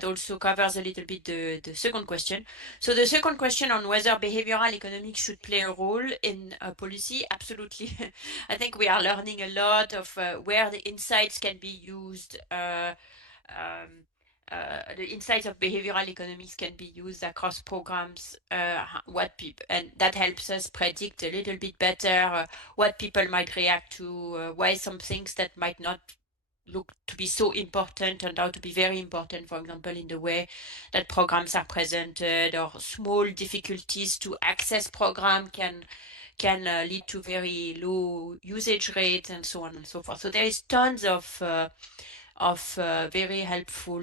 also covers a little bit the second question. So the second question on whether behavioral economics should play a role in policy, absolutely. I think we are learning a lot of where the insights can be used. The insights of behavioral economics can be used across programs, and that helps us predict a little bit better what people might react to, why some things that might not look to be so important turned out to be very important, for example, in the way that programs are presented, or small difficulties to access program can lead to very low usage rates, and so on and so forth. So there is tons of very helpful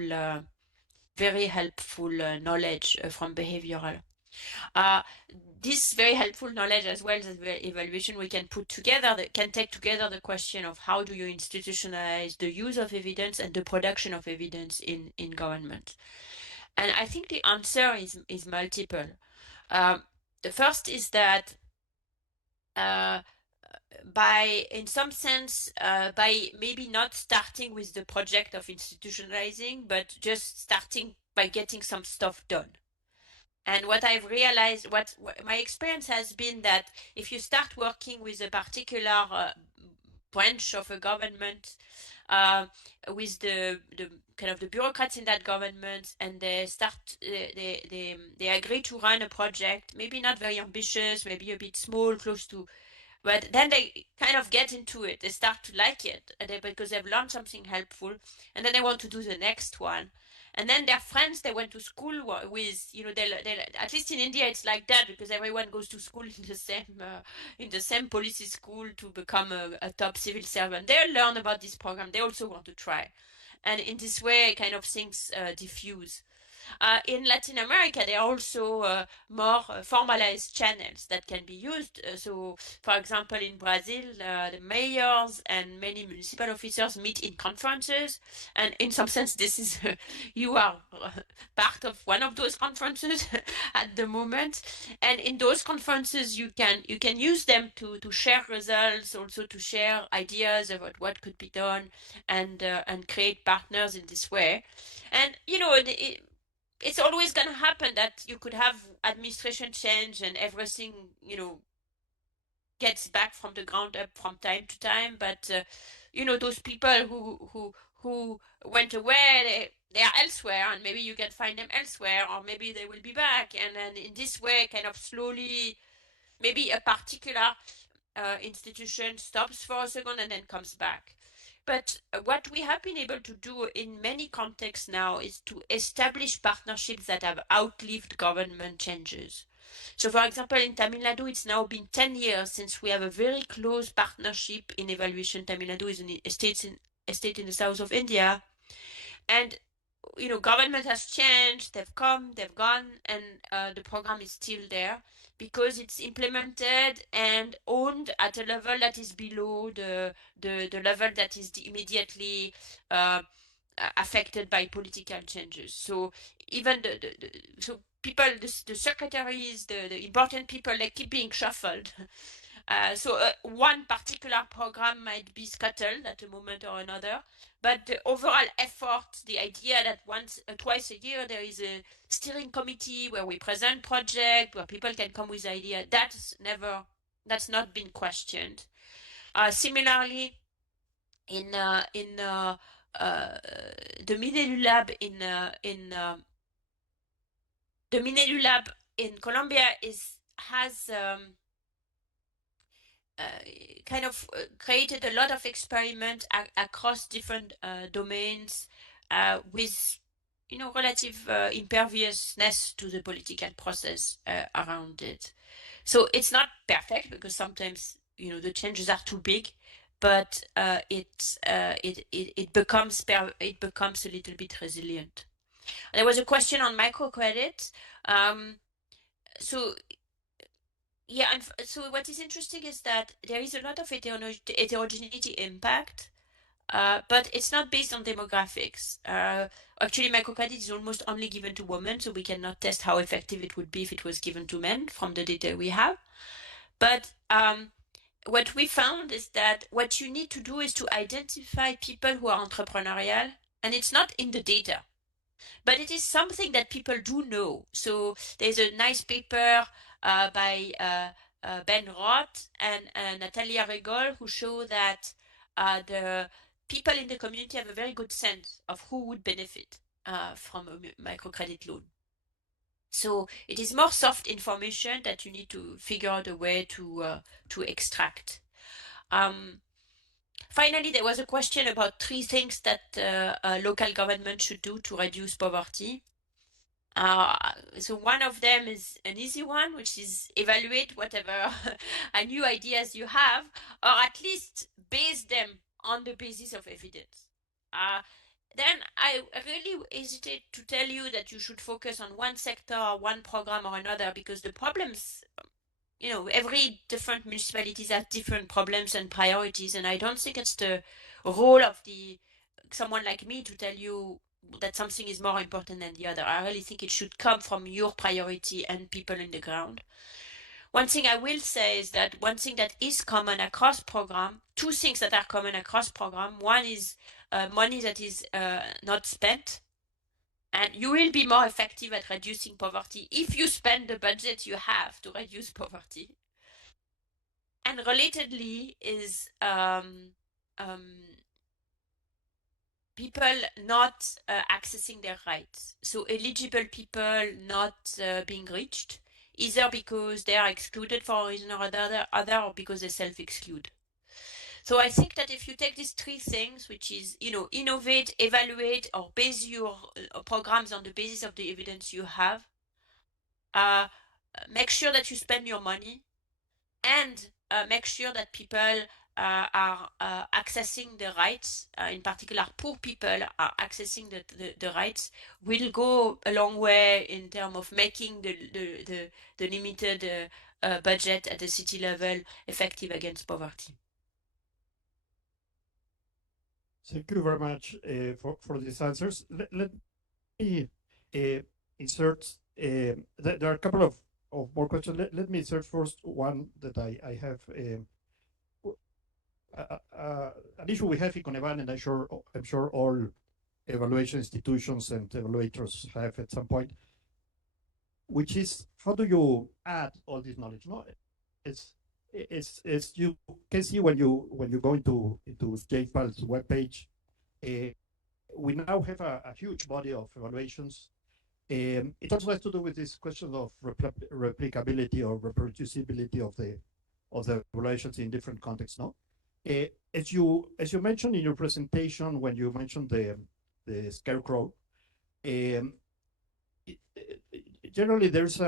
knowledge from behavioral. This very helpful knowledge, as well as the evaluation we can put together, that can take together the question of how do you institutionalize the use of evidence and the production of evidence in government. And I think the answer is multiple. The first is that in some sense, by maybe not starting with the project of institutionalizing, but just starting by getting some stuff done. And what I've realized, what my experience has been, that if you start working with a particular branch of a government, with the kind of the bureaucrats in that government, and they agree to run a project, maybe not very ambitious, maybe a bit small, close to, but then they kind of get into it. They start to like it because they've learned something helpful, and then they want to do the next one. And then their friends they went to school with, they at least in India it's like that, because everyone goes to school in the same policy school to become a top civil servant. They learn about this program. They also want to try, and in this way, kind of things diffuse. In Latin America, there are also more formalized channels that can be used. So, for example, in Brazil, the mayors and many municipal officers meet in conferences, and in some sense, this is you are part of one of those conferences at the moment. And in those conferences, you can use them to share results, also to share ideas about what could be done, and create partners in this way. And it's always going to happen that you could have administration change and everything, gets back from the ground up from time to time. But, those people who went away, they are elsewhere, and maybe you can find them elsewhere, or maybe they will be back. And then in this way, kind of slowly, maybe a particular institution stops for a second and then comes back. But what we have been able to do in many contexts now is to establish partnerships that have outlived government changes. So, for example, in Tamil Nadu, it's now been 10 years since we have a very close partnership in evaluation. Tamil Nadu is a state in the south of India. And, government has changed, they've come, they've gone, and the program is still there, because it's implemented and owned at a level that is below the level that is immediately affected by political changes. So even so people, the secretaries, the important people, they keep being shuffled. So one particular program might be scuttled at a moment or another, but the overall effort, the idea that twice a year there is a steering committee where we present project, where people can come with ideas, that's not been questioned. Similarly, in the Minelu Lab the Minelu Lab in Colombia has kind of created a lot of experiment across different domains with relative imperviousness to the political process around it. So it's not perfect, because sometimes the changes are too big, but it becomes a little bit resilient. There was a question on microcredit. So yeah, and so what is interesting is that there is a lot of heterogeneity impact but it's not based on demographics. Actually, microcredit is almost only given to women, so we cannot test how effective it would be if it was given to men from the data we have. But what we found is that what you need to do is to identify people who are entrepreneurial, and it's not in the data, but it is something that people do know. So there's a nice paper by Ben Roth and Natalia Regol who show that the people in the community have a very good sense of who would benefit from a microcredit loan. So it is more soft information that you need to figure out a way to extract. Finally, there was a question about 3 things that local government should do to reduce poverty. So one of them is an easy one, which is evaluate whatever new ideas you have, or at least base them on the basis of evidence. Then I really hesitate to tell you that you should focus on one sector or one program or another, because the problems, every different municipalities have different problems and priorities, and I don't think it's the role of someone like me to tell you that something is more important than the other. I really think it should come from your priority and people in the ground. One thing I will say is that one thing that is common across program, 2 things that are common across program. One is money that is not spent. And you will be more effective at reducing poverty if you spend the budget you have to reduce poverty. And relatedly is people not accessing their rights. So eligible people not being reached, either because they are excluded for a reason or other, or because they self-exclude. So I think that if you take these 3 things, which is, innovate, evaluate, or base your programs on the basis of the evidence you have, make sure that you spend your money, and make sure that people are accessing the rights, in particular poor people are accessing the rights, will go a long way in terms of making the limited budget at the city level effective against poverty. Thank you very much for these answers. Let me insert, there are a couple of more questions. Let me insert first one that I have. An issue we have in Coneval, and I'm sure all evaluation institutions and evaluators have at some point, which is how do you add all this knowledge? No, it's you can see when you go into JPAL's webpage, we now have a huge body of evaluations. It also has to do with this question of replicability or reproducibility of the evaluations in different contexts. No, as you mentioned in your presentation when you mentioned the scarecrow, generally there's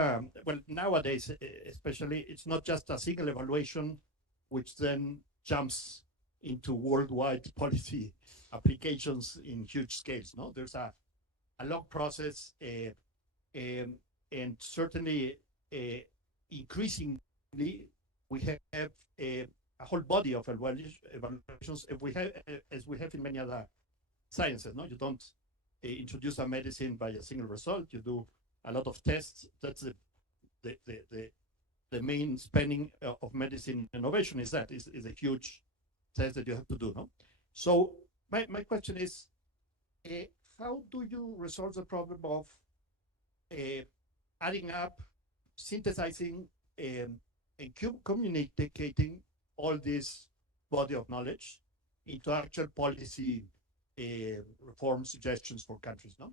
nowadays especially, it's not just a single evaluation which then jumps into worldwide policy applications in huge scales. No, there's a long process, and certainly increasingly we have a whole body of evaluations as we have in many other sciences. No, you don't introduce a medicine by a single result. You do a lot of tests. That's the main spending of medicine innovation is a huge test that you have to do. No, so my question is, how do you resolve the problem of adding up, synthesizing, and communicating all this body of knowledge into actual policy reform suggestions for countries? No,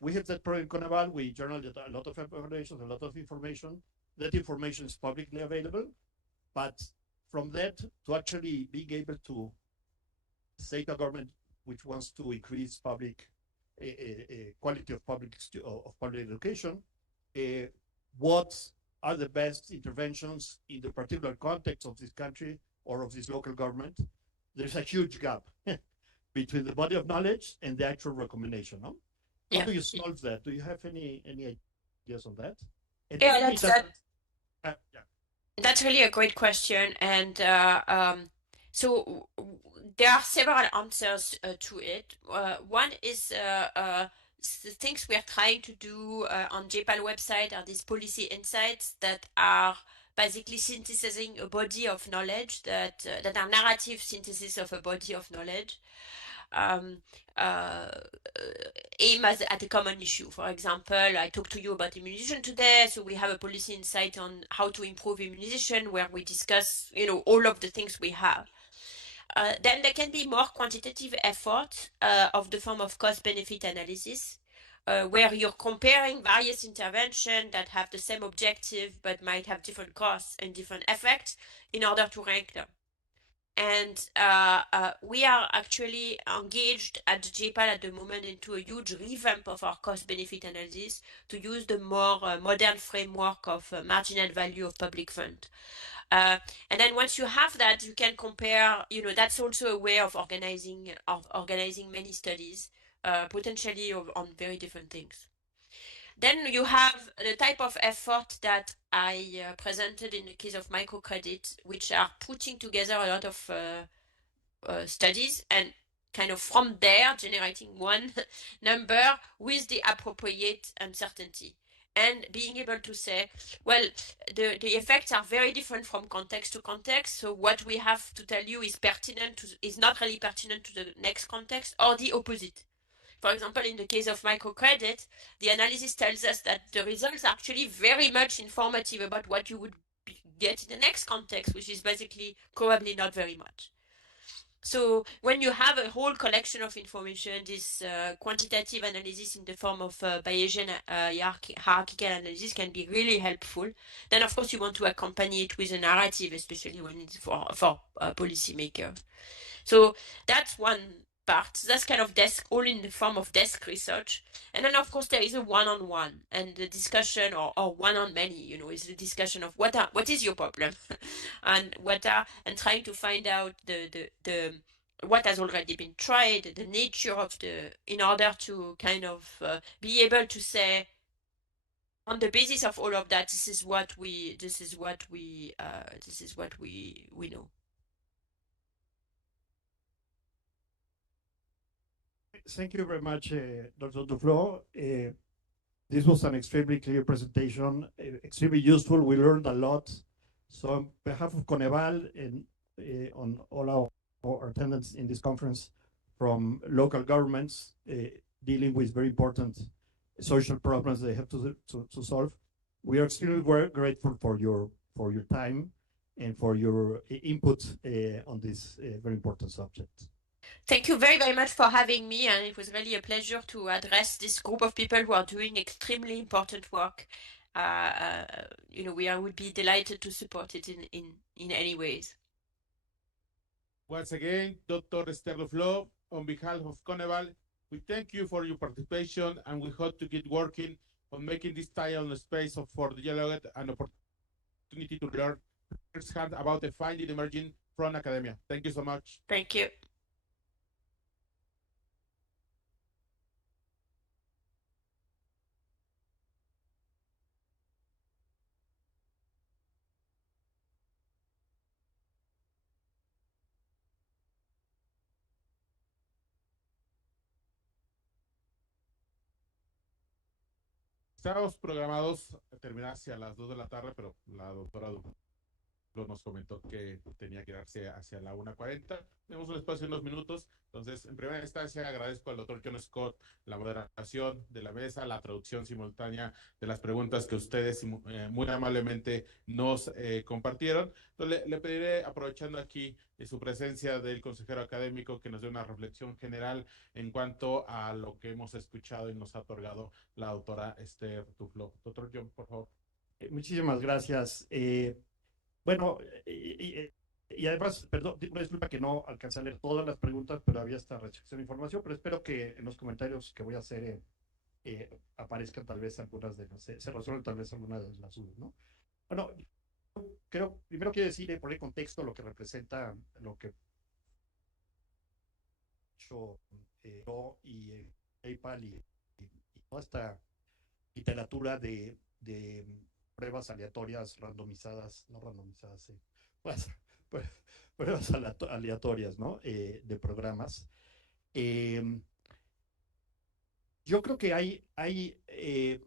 we have that problem in Coneval. We generate a lot of evaluations, a lot of information. That information is publicly available, but from that to actually being able to say to a government which wants to increase public quality of public education, what are the best interventions in the particular context of this country or of this local government? There's a huge gap between the body of knowledge and the actual recommendation. No? How do you solve that? Do you have any ideas on that? And that's really a great question. And so there are several answers to it. One is the things we are trying to do on JPAL website are these policy insights that are basically synthesizing a body of knowledge that are narrative synthesis of a body of knowledge. Aim at a common issue. For example, I talked to you about immunization today, so we have a policy insight on how to improve immunization where we discuss, all of the things we have. Then there can be more quantitative effort of the form of cost-benefit analysis, where you're comparing various interventions that have the same objective but might have different costs and different effects in order to rank them. And we are actually engaged at JPAL at the moment into a huge revamp of our cost-benefit analysis to use the more modern framework of marginal value of public fund. And then once you have that, you can compare, that's also a way of organizing many studies, potentially on very different things. Then you have the type of effort that I presented in the case of microcredit, which are putting together a lot of studies and kind of from there generating one number with the appropriate uncertainty. And being able to say, well, the effects are very different from context to context. So what we have to tell you is not really pertinent to the next context, or the opposite. For example, in the case of microcredit, the analysis tells us that the results are actually very much informative about what you would get in the next context, which is basically probably not very much. So when you have a whole collection of information, this quantitative analysis in the form of Bayesian hierarchical analysis can be really helpful. Then, of course, you want to accompany it with a narrative, especially when it's for policymakers. So that's one part. That's kind of all in the form of desk research. And then, of course, there is a one-on-one, and the discussion, or one-on-many, is the discussion of what is your problem, and trying to find out the what has already been tried, the nature of in order to kind of be able to say, on the basis of all of that, this is what we know. Thank you very much, Dr. Duflo. This was an extremely clear presentation, extremely useful. We learned a lot. So on behalf of Coneval and on all our attendants in this conference from local governments dealing with very important social problems they have to solve, we are extremely grateful for your time and for your input on this very important subject. Thank you very, very much for having me, and it was really a pleasure to address this group of people who are doing extremely important work. We would be delighted to support it in any ways. Once again, Dr. Esther Duflo, on behalf of Coneval, we thank you for your participation, and we hope to get working on making this time on space for the dialogue an opportunity to learn firsthand about the finding emerging from academia. Thank you so much. Thank you. Estábamos programados a terminar hacia las 2 de la tarde, pero la doctora Duflo nos comentó que tenía que darse hacia la 1:40. Tenemos un espacio de unos minutos. Entonces, en primera instancia, agradezco al doctor John Scott la moderación de la mesa, la traducción simultánea de las preguntas que ustedes muy amablemente nos compartieron. Entonces, le pediré, aprovechando aquí su presencia del consejero académico, que nos dé una reflexión general en cuanto a lo que hemos escuchado y nos ha otorgado la doctora Esther Duflo. Doctor John, por favor. Muchísimas gracias. Bueno, y además, perdón, una disculpa que no alcancé a leer todas las preguntas, pero había esta restricción de información, pero espero que en los comentarios que voy a hacer aparezcan tal vez algunas de las, se resuelven tal vez algunas de las dudas, ¿no? Bueno, primero quiero decir, poner contexto lo que representa lo que yo y PayPal y toda esta literatura de pruebas aleatorias, randomizadas, no randomizadas, pruebas aleatorias, ¿no? De programas. Eh, yo creo que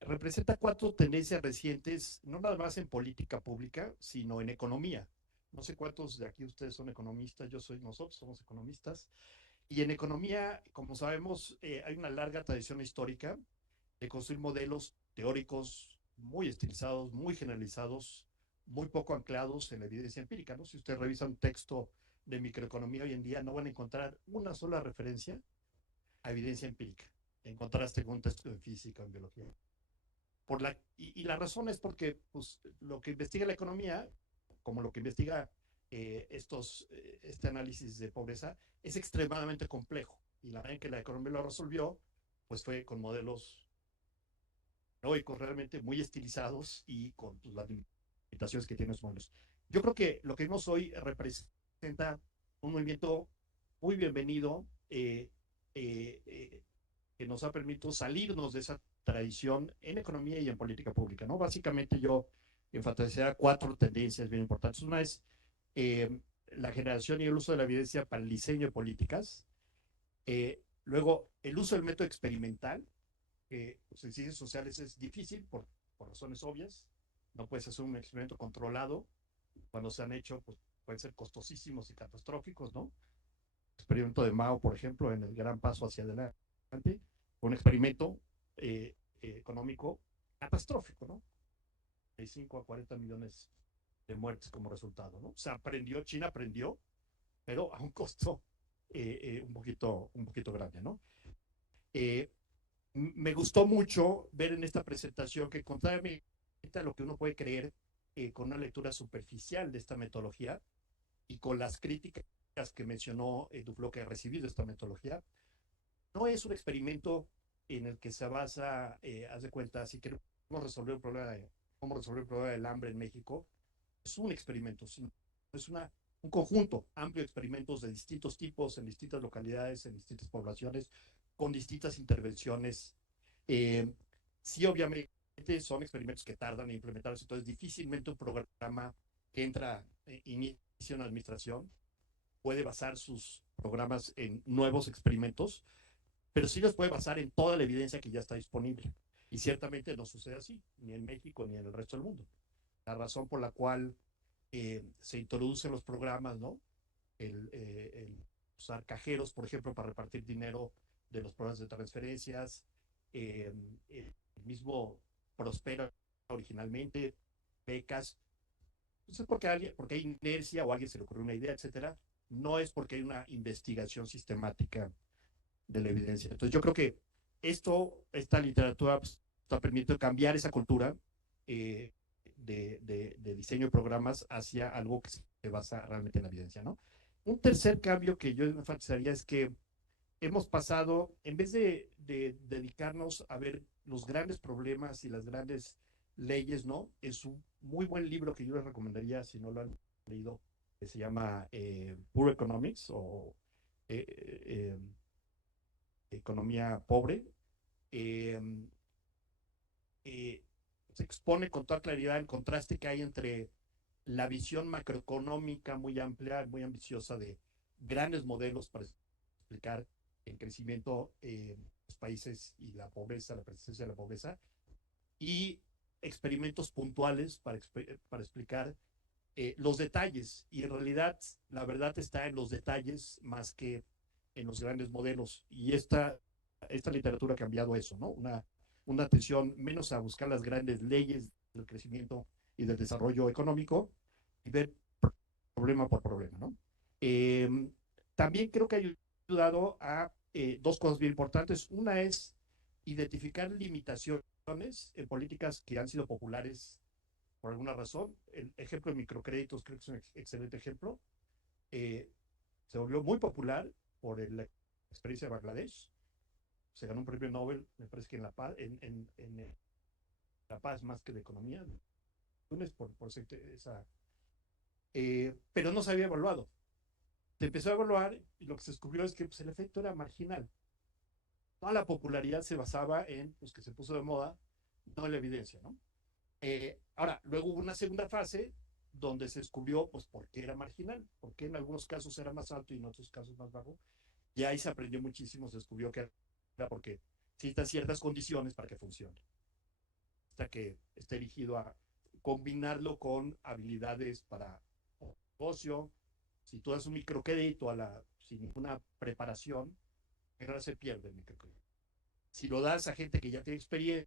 representa 4 tendencias recientes, no nada más en política pública, sino en economía. No sé cuántos de aquí ustedes son economistas, nosotros somos economistas. Y en economía, como sabemos, hay una larga tradición histórica de construir modelos teóricos muy estilizados, muy generalizados, muy poco anclados en la evidencia empírica, ¿no? Si usted revisa un texto de microeconomía hoy en día, no van a encontrar una sola referencia a evidencia empírica, en contraste con un texto de física o en biología. Y la razón es porque pues, lo que investiga la economía, como lo que investiga este análisis de pobreza, es extremadamente complejo. Y la manera en que la economía lo resolvió, pues fue con modelos teóricos realmente muy estilizados y con pues, las limitaciones que tienen los modelos. Yo creo que lo que vimos hoy representa un movimiento muy bienvenido que nos ha permitido salirnos de esa tradición en economía y en política pública, ¿no? Básicamente yo enfatizaría 4 tendencias bien importantes. Una es la generación y el uso de la evidencia para el diseño de políticas. Luego, el uso del método experimental, que pues, en ciencias sociales es difícil por razones obvias. No puedes hacer un experimento controlado. Cuando se han hecho, pues pueden ser costosísimos y catastróficos, ¿no? El experimento de Mao, por ejemplo, en el gran paso hacia adelante, un experimento económico catastrófico, ¿no? De 5 a 40 millones de muertes como resultado, ¿no? O sea, China aprendió, pero a un costo un poquito grande, ¿no? Me gustó mucho ver en esta presentación que, contrariamente a lo que uno puede creer con una lectura superficial de esta metodología y con las críticas que mencionó Duflo que ha recibido esta metodología, no es un experimento en el que se basa, haz de cuenta, si queremos resolver cómo resolver el problema del hambre en México, es un experimento, es un conjunto amplio de experimentos de distintos tipos, en distintas localidades, en distintas poblaciones, con distintas intervenciones. Sí, obviamente son experimentos que tardan en implementarse, entonces difícilmente un programa que inicia una administración puede basar sus programas en nuevos experimentos, pero sí los puede basar en toda la evidencia que ya está disponible. Y ciertamente no sucede así, ni en México ni en el resto del mundo. La razón por la cual se introducen los programas, ¿no? El usar cajeros, por ejemplo, para repartir dinero de los programas de transferencias, el mismo Prospera originalmente, becas, no es porque hay inercia o a alguien se le ocurrió una idea, etcétera, no es porque hay una investigación sistemática de la evidencia. Entonces yo creo que esta literatura pues, está permitiendo cambiar esa cultura de diseño de programas hacia algo que se basa realmente en la evidencia, ¿no? Un tercer cambio que yo enfatizaría es que hemos pasado, en vez de dedicarnos a ver los grandes problemas y las grandes leyes, ¿no? Es un muy buen libro que yo les recomendaría, si no lo han leído, que se llama Poor Economics o eh, eh, Economía Pobre. Eh, se expone con toda claridad el contraste que hay entre la visión macroeconómica muy amplia, muy ambiciosa de grandes modelos para explicar el crecimiento de los países y la pobreza, la persistencia de la pobreza, y experimentos puntuales para explicar los detalles. Y en realidad, la verdad está en los detalles más que en los grandes modelos. Y esta literatura ha cambiado eso, ¿no? Una atención menos a buscar las grandes leyes del crecimiento y del desarrollo económico y ver problema por problema, ¿no? También creo que ha ayudado a 2 cosas bien importantes. Una es identificar limitaciones en políticas que han sido populares por alguna razón. El ejemplo de microcréditos creo que es un excelente ejemplo. Se volvió muy popular por la experiencia de Bangladesh. Se ganó un premio Nobel, me parece que en La Paz, en La Paz más que de economía, por esa. Pero no se había evaluado. Se empezó a evaluar y lo que se descubrió es que pues, el efecto era marginal. Toda la popularidad se basaba en pues, que se puso de moda, no en la evidencia, ¿no? Ahora, luego hubo una segunda fase donde se descubrió, pues, por qué era marginal, por qué en algunos casos era más alto y en otros casos más bajo. Y ahí se aprendió muchísimo, se descubrió que era porque necesitan ciertas condiciones para que funcione. Hasta que está dirigido a combinarlo con habilidades para negocio. Si tú das un microcrédito sin ninguna preparación, en general se pierde el microcrédito. Si lo das a gente que ya tiene experiencia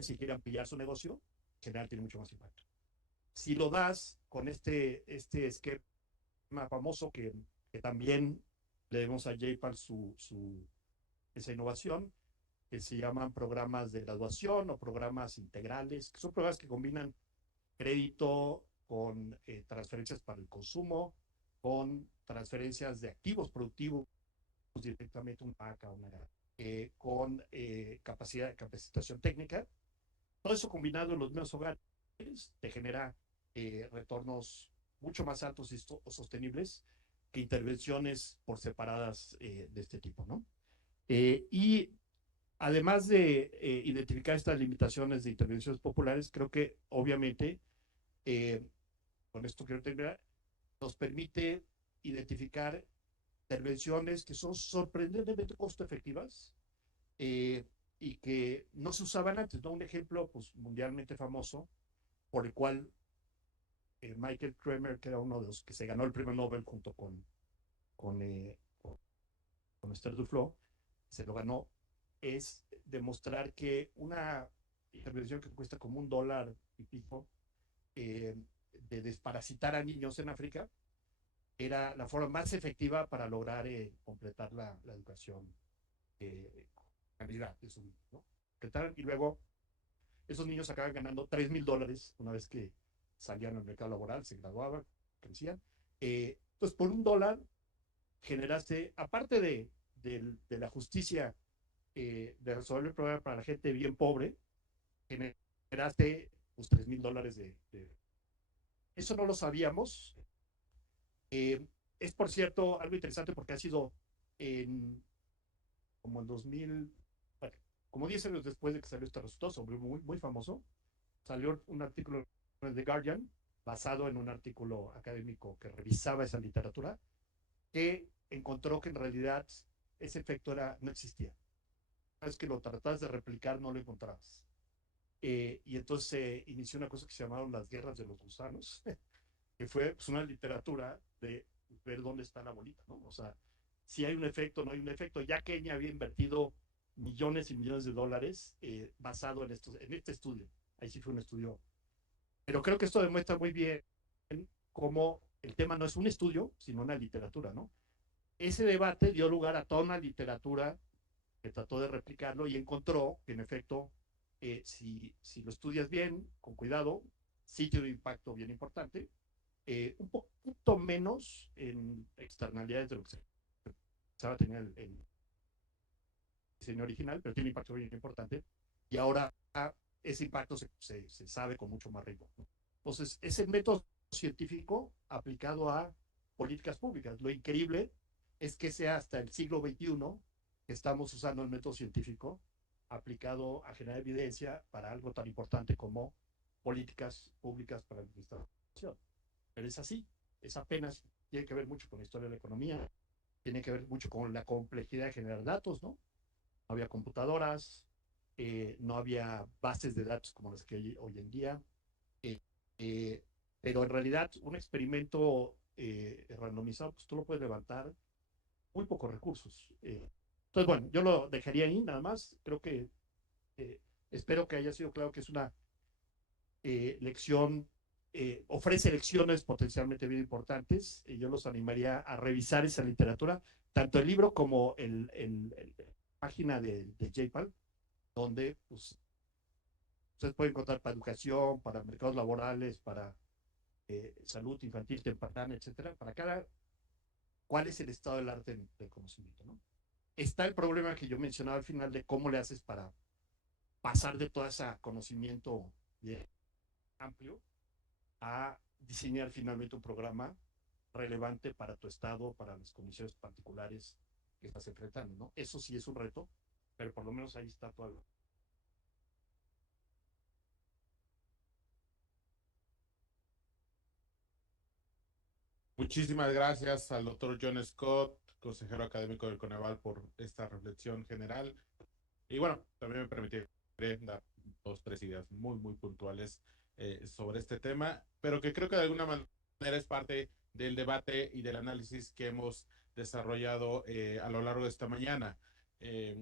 y quiere ampliar su negocio, en general tiene mucho más impacto. Si lo das con este esquema famoso que también le debemos a JPAL esa innovación, que se llaman programas de graduación o programas integrales, que son programas que combinan crédito con transferencias para el consumo, con transferencias de activos productivos directamente una vaca, con capacitación técnica. Todo eso combinado en los mismos hogares te genera retornos mucho más altos y sostenibles que intervenciones por separadas de este tipo, ¿no? Y además de identificar estas limitaciones de intervenciones populares, creo que obviamente, con esto quiero terminar, nos permite identificar intervenciones que son sorprendentemente costo efectivas y que no se usaban antes, ¿no? Un ejemplo pues, mundialmente famoso, por el cual Michael Kremer, que era uno de los que se ganó el Premio Nobel junto con, eh, con Esther Duflo, se lo ganó, es demostrar que una intervención que cuesta como $1 y pico de desparasitar a niños en África era la forma más efectiva para lograr completar la educación calidad de su niño, ¿no? Y luego esos niños acaban ganando $3,000 una vez que salían al mercado laboral, se graduaban, crecían. Entonces, por $1 generaste, aparte de la justicia de resolver el problema para la gente bien pobre, generaste pues, $3,000 Eso no lo sabíamos. Es, por cierto, algo interesante porque ha sido como en 2000, bueno, como 10 años después de que salió este resultado, muy, muy famoso, salió un artículo en The Guardian basado en un artículo académico que revisaba esa literatura, que encontró que en realidad ese efecto no existía. Una vez que lo tratabas de replicar, no lo encontrabas. Y entonces se inició una cosa que se llamaron las guerras de los gusanos, que fue pues, una literatura de ver dónde está la bolita, ¿no? O sea, si hay un efecto, no hay un efecto. Ya Kenia había invertido millones y millones de dólares basado en este estudio. Ahí sí fue un estudio. Pero creo que esto demuestra muy bien cómo el tema no es un estudio, sino una literatura, ¿no? Ese debate dio lugar a toda una literatura que trató de replicarlo y encontró que, en efecto, si lo estudias bien, con cuidado, sí tiene un impacto bien importante, un poquito menos en externalidades de lo que se pensaba tener el diseño original, pero tiene un impacto bien importante. Y ahora ese impacto se sabe con mucho más rigor, ¿no? Entonces, es el método científico aplicado a políticas públicas. Lo increíble es que sea hasta el siglo XXI que estamos usando el método científico aplicado a generar evidencia para algo tan importante como políticas públicas para la administración. Pero es así, es apenas, tiene que ver mucho con la historia de la economía, tiene que ver mucho con la complejidad de generar datos, ¿no? No había computadoras, no había bases de datos como las que hay hoy en día, eh, eh, pero en realidad un experimento randomizado, pues tú lo puedes levantar muy pocos recursos. Entonces, bueno, yo lo dejaría ahí nada más. Creo que eh, espero que haya sido claro que es una lección, ofrece lecciones potencialmente bien importantes. Y yo los animaría a revisar esa literatura, tanto el libro como la página de JPAL, donde pues, ustedes pueden encontrar para educación, para mercados laborales, para salud infantil temprana, etcétera, para cada cuál es el estado del arte del conocimiento, ¿no? Está el problema que yo mencionaba al final de cómo le haces para pasar de todo ese conocimiento bien amplio a diseñar finalmente un programa relevante para tu estado, para las condiciones particulares que estás enfrentando, ¿no? Eso sí es un reto, pero por lo menos ahí está todo. Muchísimas gracias al doctor John Scott, consejero académico del Coneval, por esta reflexión general. Y bueno, también me permitiré dar dos, tres ideas muy puntuales sobre este tema, pero que creo que de alguna manera es parte del debate y del análisis que hemos desarrollado a lo largo de esta mañana. Eh,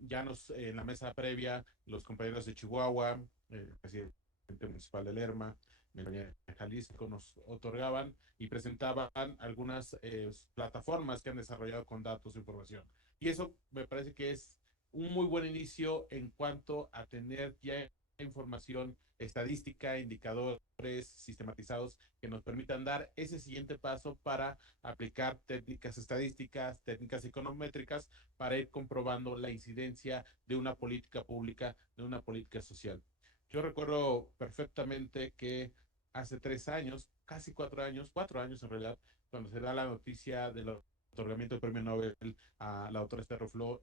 en la mesa previa, los compañeros de Chihuahua, el presidente municipal de Lerma, de Jalisco, nos otorgaban y presentaban algunas plataformas que han desarrollado con datos e información. Y eso me parece que es un muy buen inicio en cuanto a tener ya información estadística, indicadores sistematizados que nos permitan dar ese siguiente paso para aplicar técnicas estadísticas, técnicas econométricas, para ir comprobando la incidencia de una política pública, de una política social. Yo recuerdo perfectamente que hace 3 años, casi 4 años, 4 años en realidad, cuando se da la noticia del otorgamiento del Premio Nobel a la autora Esther Duflo,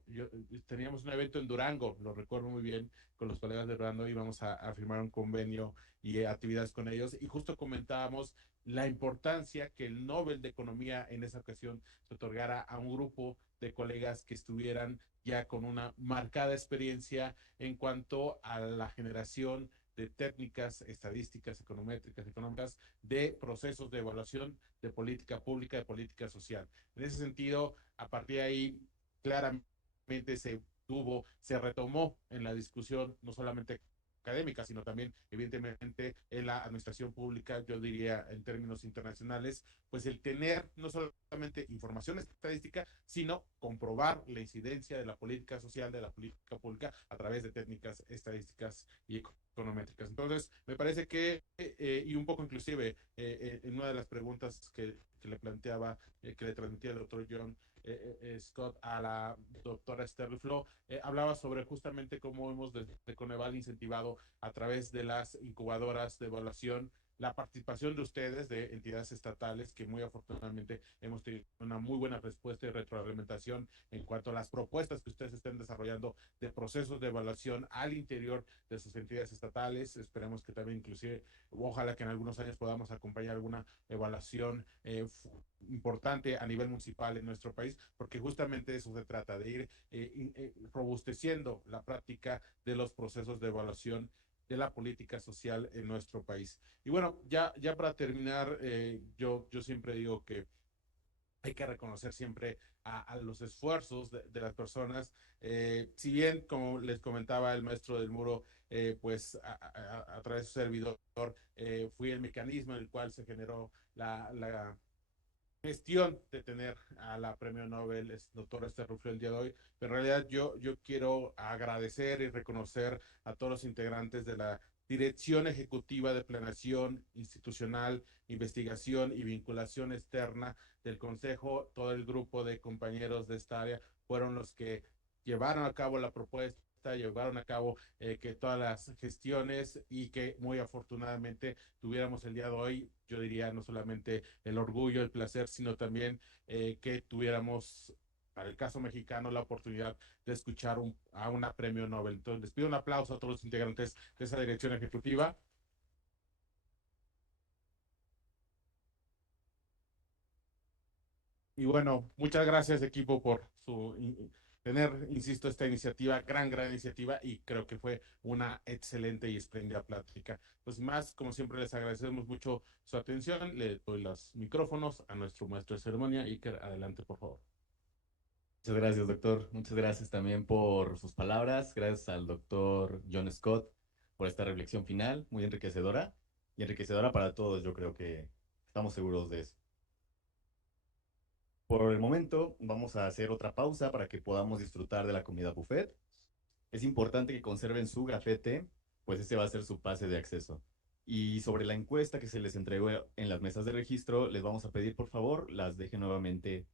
teníamos un evento en Durango, lo recuerdo muy bien, con los colegas de Durango íbamos a firmar un convenio y actividades con ellos, y justo comentábamos la importancia que el Nobel de Economía en esa ocasión se otorgara a un grupo de colegas que estuvieran ya con una marcada experiencia en cuanto a la generación de técnicas estadísticas, econométricas, económicas, de procesos de evaluación de política pública, de política social. En ese sentido, a partir de ahí, claramente se retomó en la discusión, no solamente académica, sino también, evidentemente, en la administración pública, yo diría en términos internacionales, pues el tener no solamente información estadística, sino comprobar la incidencia de la política social, de la política pública, a través de técnicas estadísticas y econométricas. Entonces, me parece que, y un poco inclusive, en una de las preguntas que le planteaba, que le transmitía el doctor John Scott a la doctora Esther Duflo, hablaba sobre justamente cómo hemos de Coneval incentivado a través de las incubadoras de evaluación la participación de ustedes, de entidades estatales, que muy afortunadamente hemos tenido una muy buena respuesta y retroalimentación en cuanto a las propuestas que ustedes estén desarrollando de procesos de evaluación al interior de sus entidades estatales. Esperemos que también inclusive, ojalá que en algunos años podamos acompañar alguna evaluación importante a nivel municipal en nuestro país, porque justamente eso se trata, de ir robusteciendo la práctica de los procesos de evaluación de la política social en nuestro país. Y bueno, ya para terminar, yo siempre digo que hay que reconocer siempre a los esfuerzos de las personas. Si bien, como les comentaba el maestro del muro, pues a través de su servidor, fui el mecanismo en el cual se generó la gestión de tener a la Premio Nobel, doctora Esther Duflo, el día de hoy. Pero en realidad yo quiero agradecer y reconocer a todos los integrantes de la Dirección Ejecutiva de Planeación Institucional, Investigación y Vinculación Externa del Consejo. Todo el grupo de compañeros de esta área fueron los que llevaron a cabo la propuesta, llevaron a cabo que todas las gestiones, y que muy afortunadamente tuviéramos el día de hoy, yo diría, no solamente el orgullo, el placer, sino también que tuviéramos, para el caso mexicano, la oportunidad de escuchar a una premio Nobel. Entonces, les pido un aplauso a todos los integrantes de esa dirección ejecutiva. Y bueno, muchas gracias, equipo, por tener, insisto, esta iniciativa, gran iniciativa, y creo que fue una excelente y espléndida plática. Pues más, como siempre, les agradecemos mucho su atención. Le doy los micrófonos a nuestro maestro de ceremonia. Iker, adelante, por favor. Muchas gracias, doctor. Muchas gracias también por sus palabras. Gracias al doctor John Scott por esta reflexión final, muy enriquecedora y enriquecedora para todos. Yo creo que estamos seguros de eso. Por el momento, vamos a hacer otra pausa para que podamos disfrutar de la comida buffet. Es importante que conserven su gafete, pues ese va a ser su pase de acceso. Y sobre la encuesta que se les entregó en las mesas de registro, les vamos a pedir, por favor, las dejen nuevamente